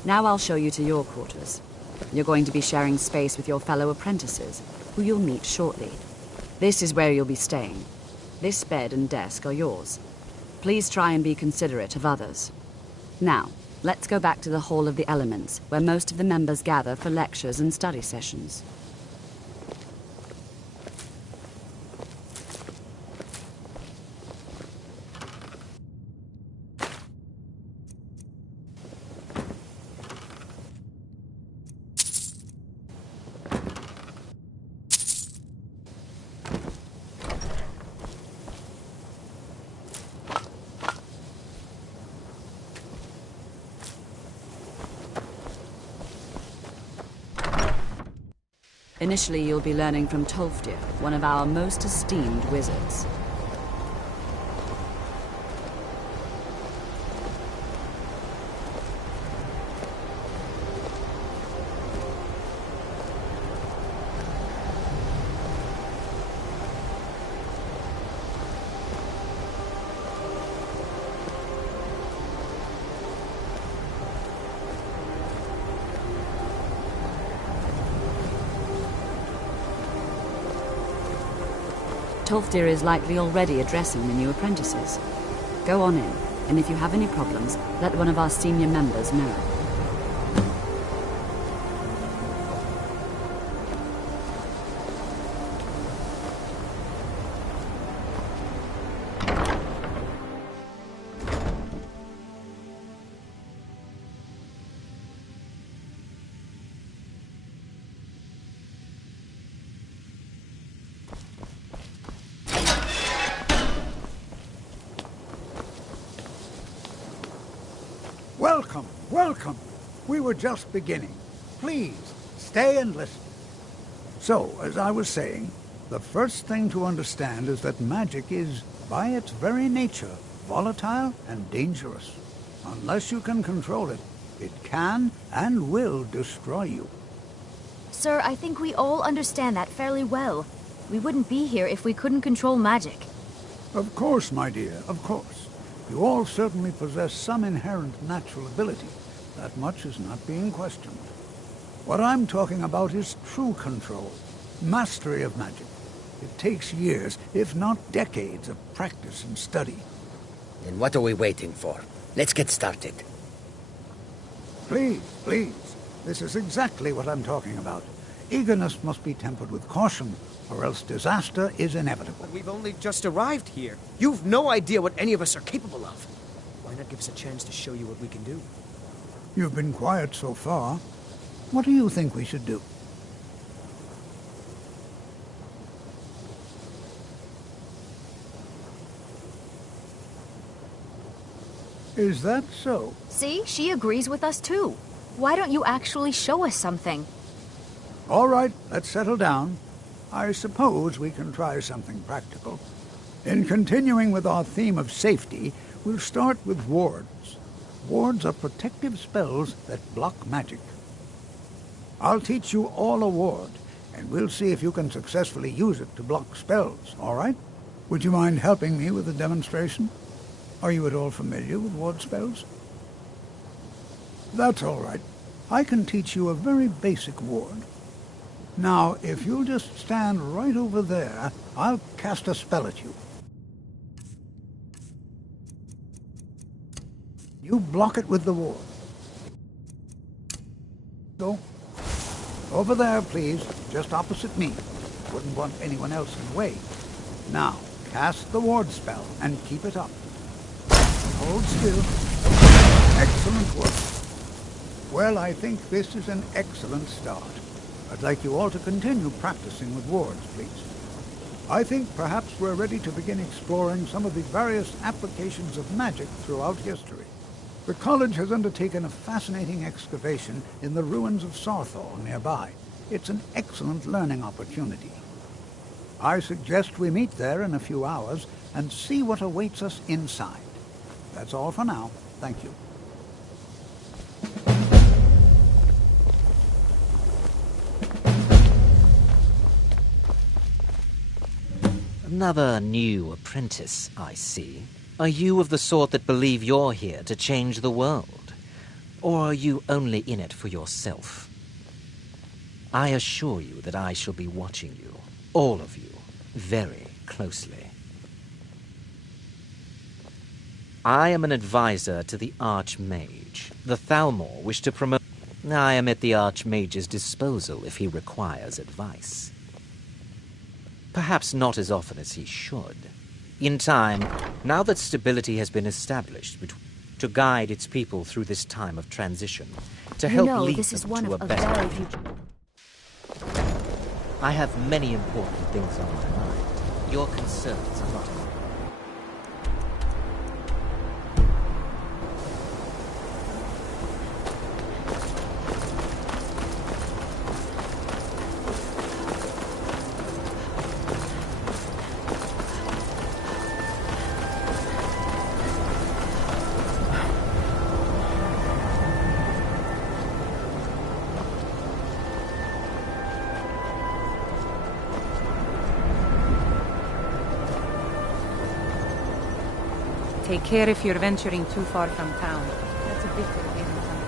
Now I'll show you to your quarters. You're going to be sharing space with your fellow apprentices, who you'll meet shortly. This is where you'll be staying. This bed and desk are yours. Please try and be considerate of others. Now, let's go back to the Hall of the Elements, where most of the members gather for lectures and study sessions. Initially, you'll be learning from Tolfdir, one of our most esteemed wizards. Tolfdir is likely already addressing the new apprentices. Go on in, and if you have any problems, let one of our senior members know. Welcome, welcome. We were just beginning. Please, stay and listen. So, as I was saying, the first thing to understand is that magic is, by its very nature, volatile and dangerous. Unless you can control it, it can and will destroy you. Sir, I think we all understand that fairly well. We wouldn't be here if we couldn't control magic. Of course, my dear, of course. You all certainly possess some inherent natural ability. That much is not being questioned. What I'm talking about is true control, mastery of magic. It takes years, if not decades, of practice and study. Then what are we waiting for? Let's get started. Please, please. This is exactly what I'm talking about. Eagerness must be tempered with caution, or else disaster is inevitable. But we've only just arrived here. You've no idea what any of us are capable of. Why not give us a chance to show you what we can do? You've been quiet so far. What do you think we should do? Is that so? See, she agrees with us too. Why don't you actually show us something? All right, let's settle down. I suppose we can try something practical. In continuing with our theme of safety, we'll start with wards. Wards are protective spells that block magic. I'll teach you all a ward, and we'll see if you can successfully use it to block spells, all right? Would you mind helping me with the demonstration? Are you at all familiar with ward spells? That's all right. I can teach you a very basic ward. Now, if you'll just stand right over there, I'll cast a spell at you. You block it with the ward. Go. Over there, please, just opposite me. Wouldn't want anyone else in the way. Now, cast the ward spell and keep it up. Hold still. Excellent work. Well, I think this is an excellent start. I'd like you all to continue practicing with wards, please. I think perhaps we're ready to begin exploring some of the various applications of magic throughout history. The college has undertaken a fascinating excavation in the ruins of Saarthal nearby. It's an excellent learning opportunity. I suggest we meet there in a few hours and see what awaits us inside. That's all for now. Thank you. Another new apprentice, I see. Are you of the sort that believe you're here to change the world? Or are you only in it for yourself? I assure you that I shall be watching you, all of you, very closely. I am an advisor to the Archmage. The Thalmor wish to promote... I am at the Archmage's disposal if he requires advice. Perhaps not as often as he should. In time, now that stability has been established to guide its people through this time of transition, to help lead them to a better future. I have many important things on my mind. Your concerns are not mine. Take care if you're venturing too far from town. That's a bit of getting sometimes.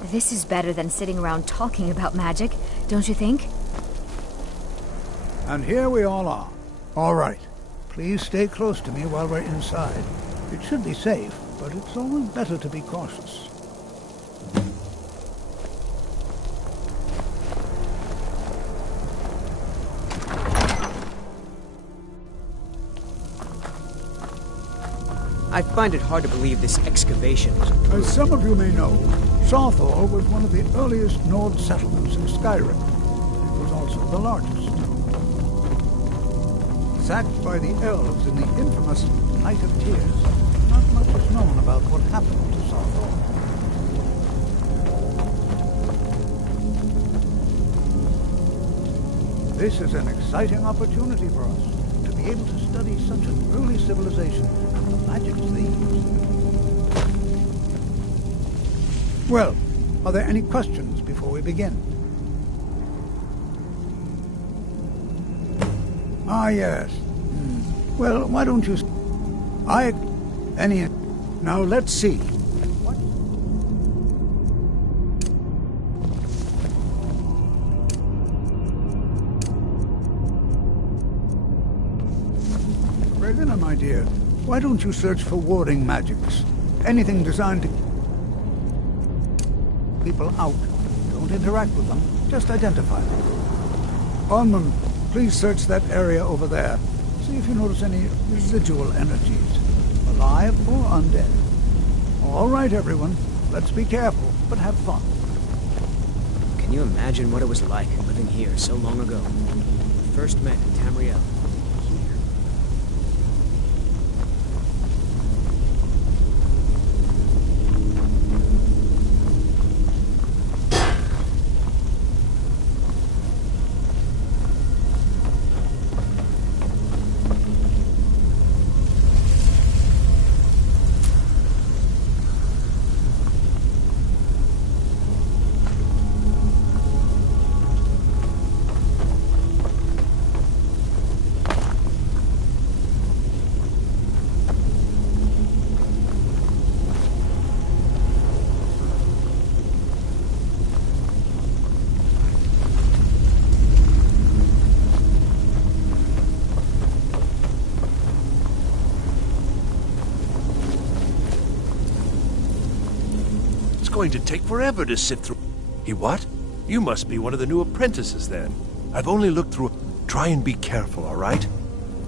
This is better than sitting around talking about magic, don't you think? And here we all are. All right. Please stay close to me while we're inside. It should be safe, but it's always better to be cautious. I find it hard to believe this excavation was... As some of you may know, Sarthor was one of the earliest Nord settlements in Skyrim. It was also the largest. Sacked by the elves in the infamous Night of Tears, not much is known about what happened to Sarthor. This is an exciting opportunity for us to be able to study such an early civilization and the magics they used. Well, are there any questions before we begin? Ah, yes. Well, why don't you... Now, let's see. What? Regina, my dear, why don't you search for warding magics? Anything designed to... people out. Don't interact with them. Just identify them. Onmund, please search that area over there. See if you notice any residual energies, alive or undead. All right, everyone. Let's be careful, but have fun. Can you imagine what it was like living here so long ago? We first met in Tamriel. Going to take forever to sit through. He what? You must be one of the new apprentices then. I've only looked through. Try and be careful, all right?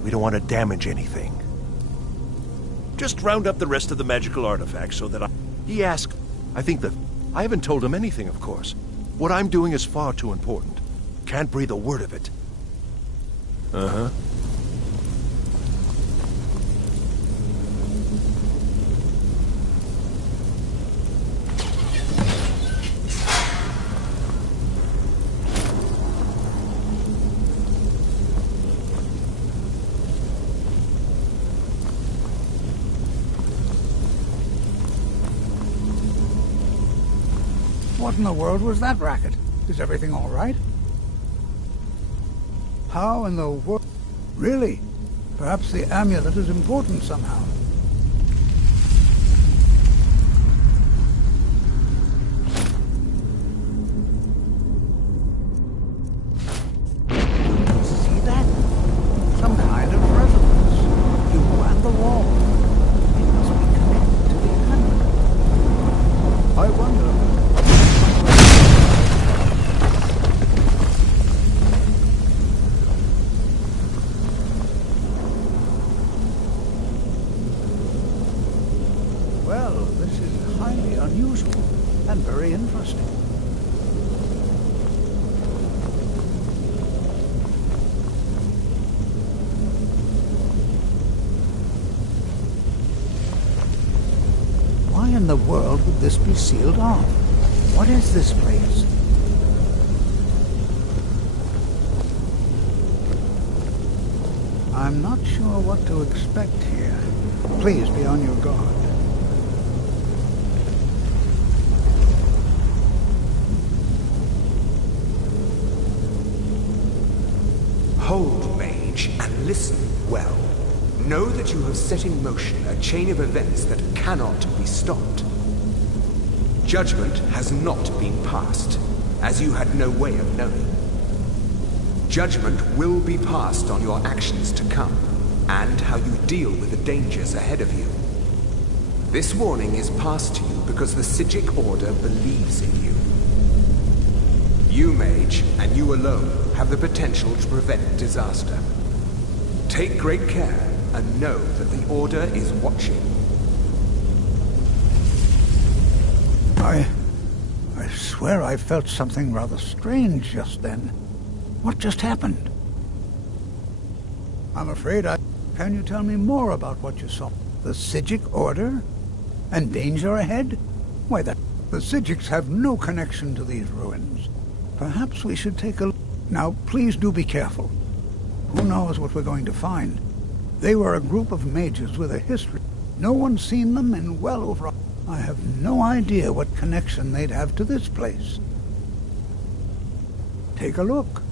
We don't want to damage anything. Just round up the rest of the magical artifacts so that He asked. I haven't told him anything, of course. What I'm doing is far too important. Can't breathe a word of it. Uh-huh. What in the world was that racket? Is everything all right? How in the world? Really? Perhaps the amulet is important somehow. See that? Some kind of resonance. You and the wall. It must be connected to the amulet. I wonder... and very interesting. Why in the world would this be sealed off? What is this place? I'm not sure what to expect here. Please be on your guard. Hold, mage, and listen well. Know that you have set in motion a chain of events that cannot be stopped. Judgment has not been passed, as you had no way of knowing. Judgment will be passed on your actions to come, and how you deal with the dangers ahead of you. This warning is passed to you because the Psijic Order believes in you. You, Mage, and you alone, have the potential to prevent disaster. Take great care, and know that the Order is watching. I swear I felt something rather strange just then. What just happened? I'm afraid Can you tell me more about what you saw? The Psijic Order? And danger ahead? Why, the Psijics have no connection to these ruins. Perhaps we should take a look. Now, please do be careful. Who knows what we're going to find? They were a group of mages with a history. No one's seen them in well over... I have no idea what connection they'd have to this place. Take a look.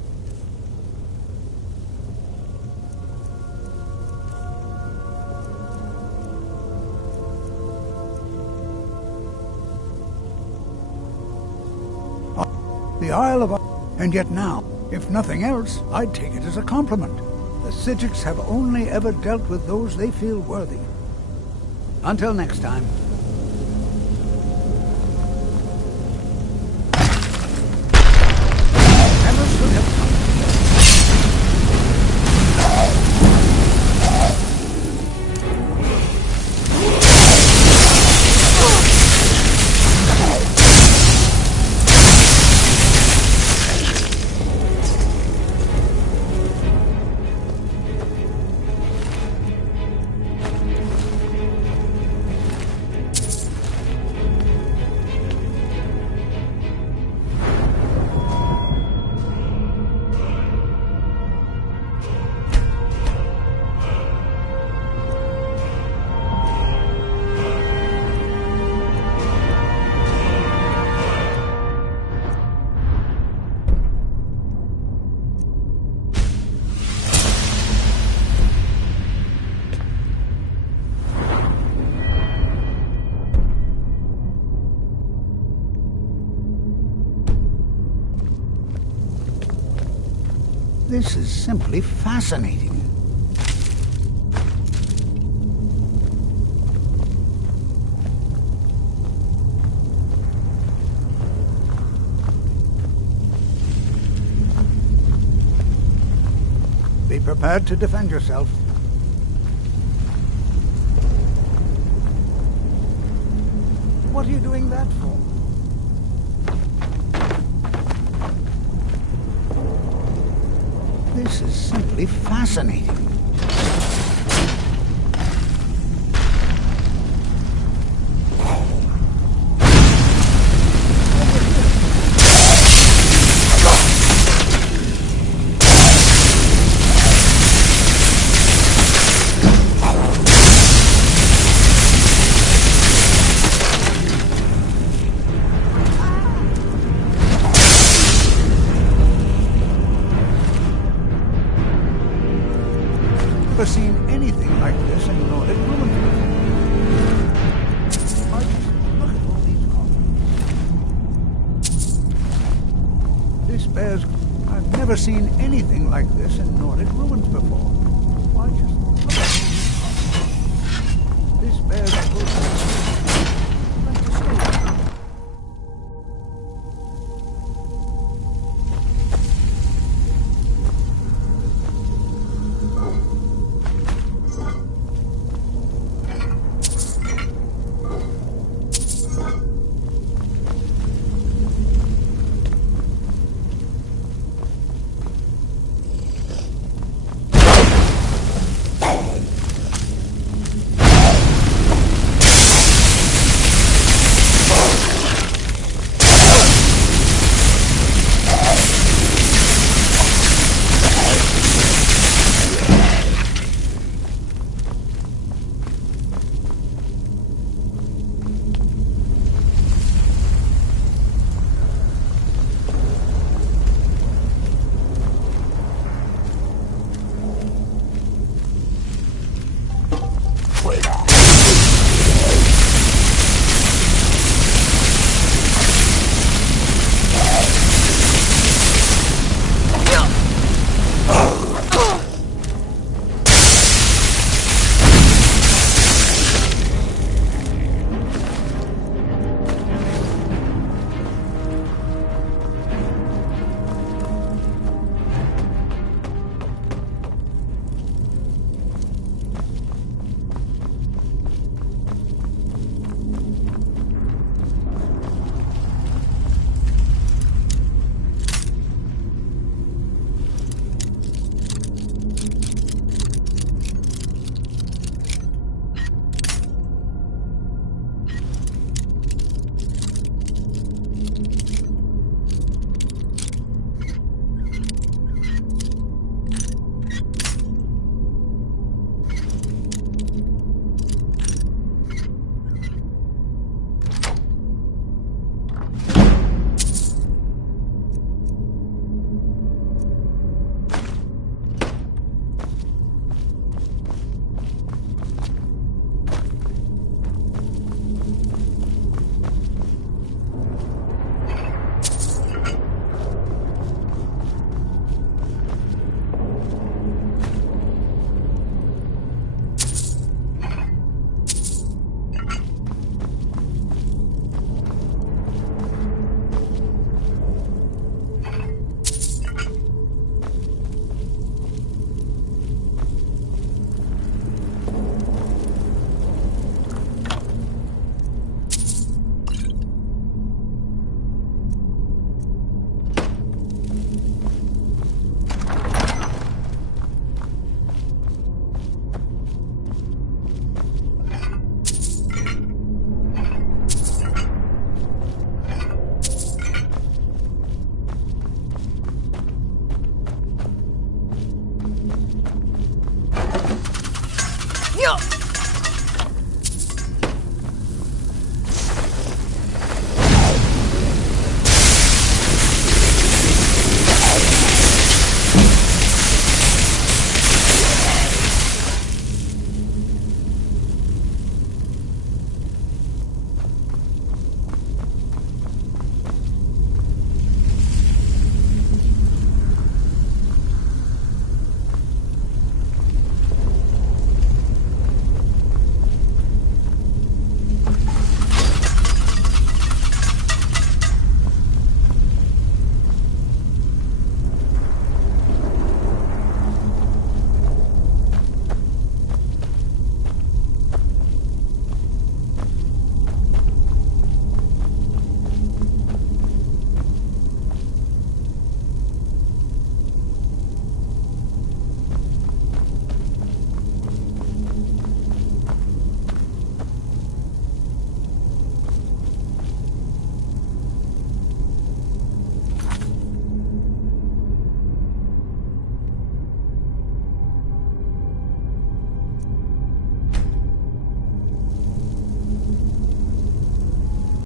The Isle of... And yet now, if nothing else, I'd take it as a compliment. The Psijics have only ever dealt with those they feel worthy. Until next time. This is simply fascinating. Be prepared to defend yourself. What are you doing that for? This is simply fascinating. Never seen anything like this in Nordic ruins. Look at all these coffins. This bears... I've never seen anything like this in Nordic ruins before. Why just...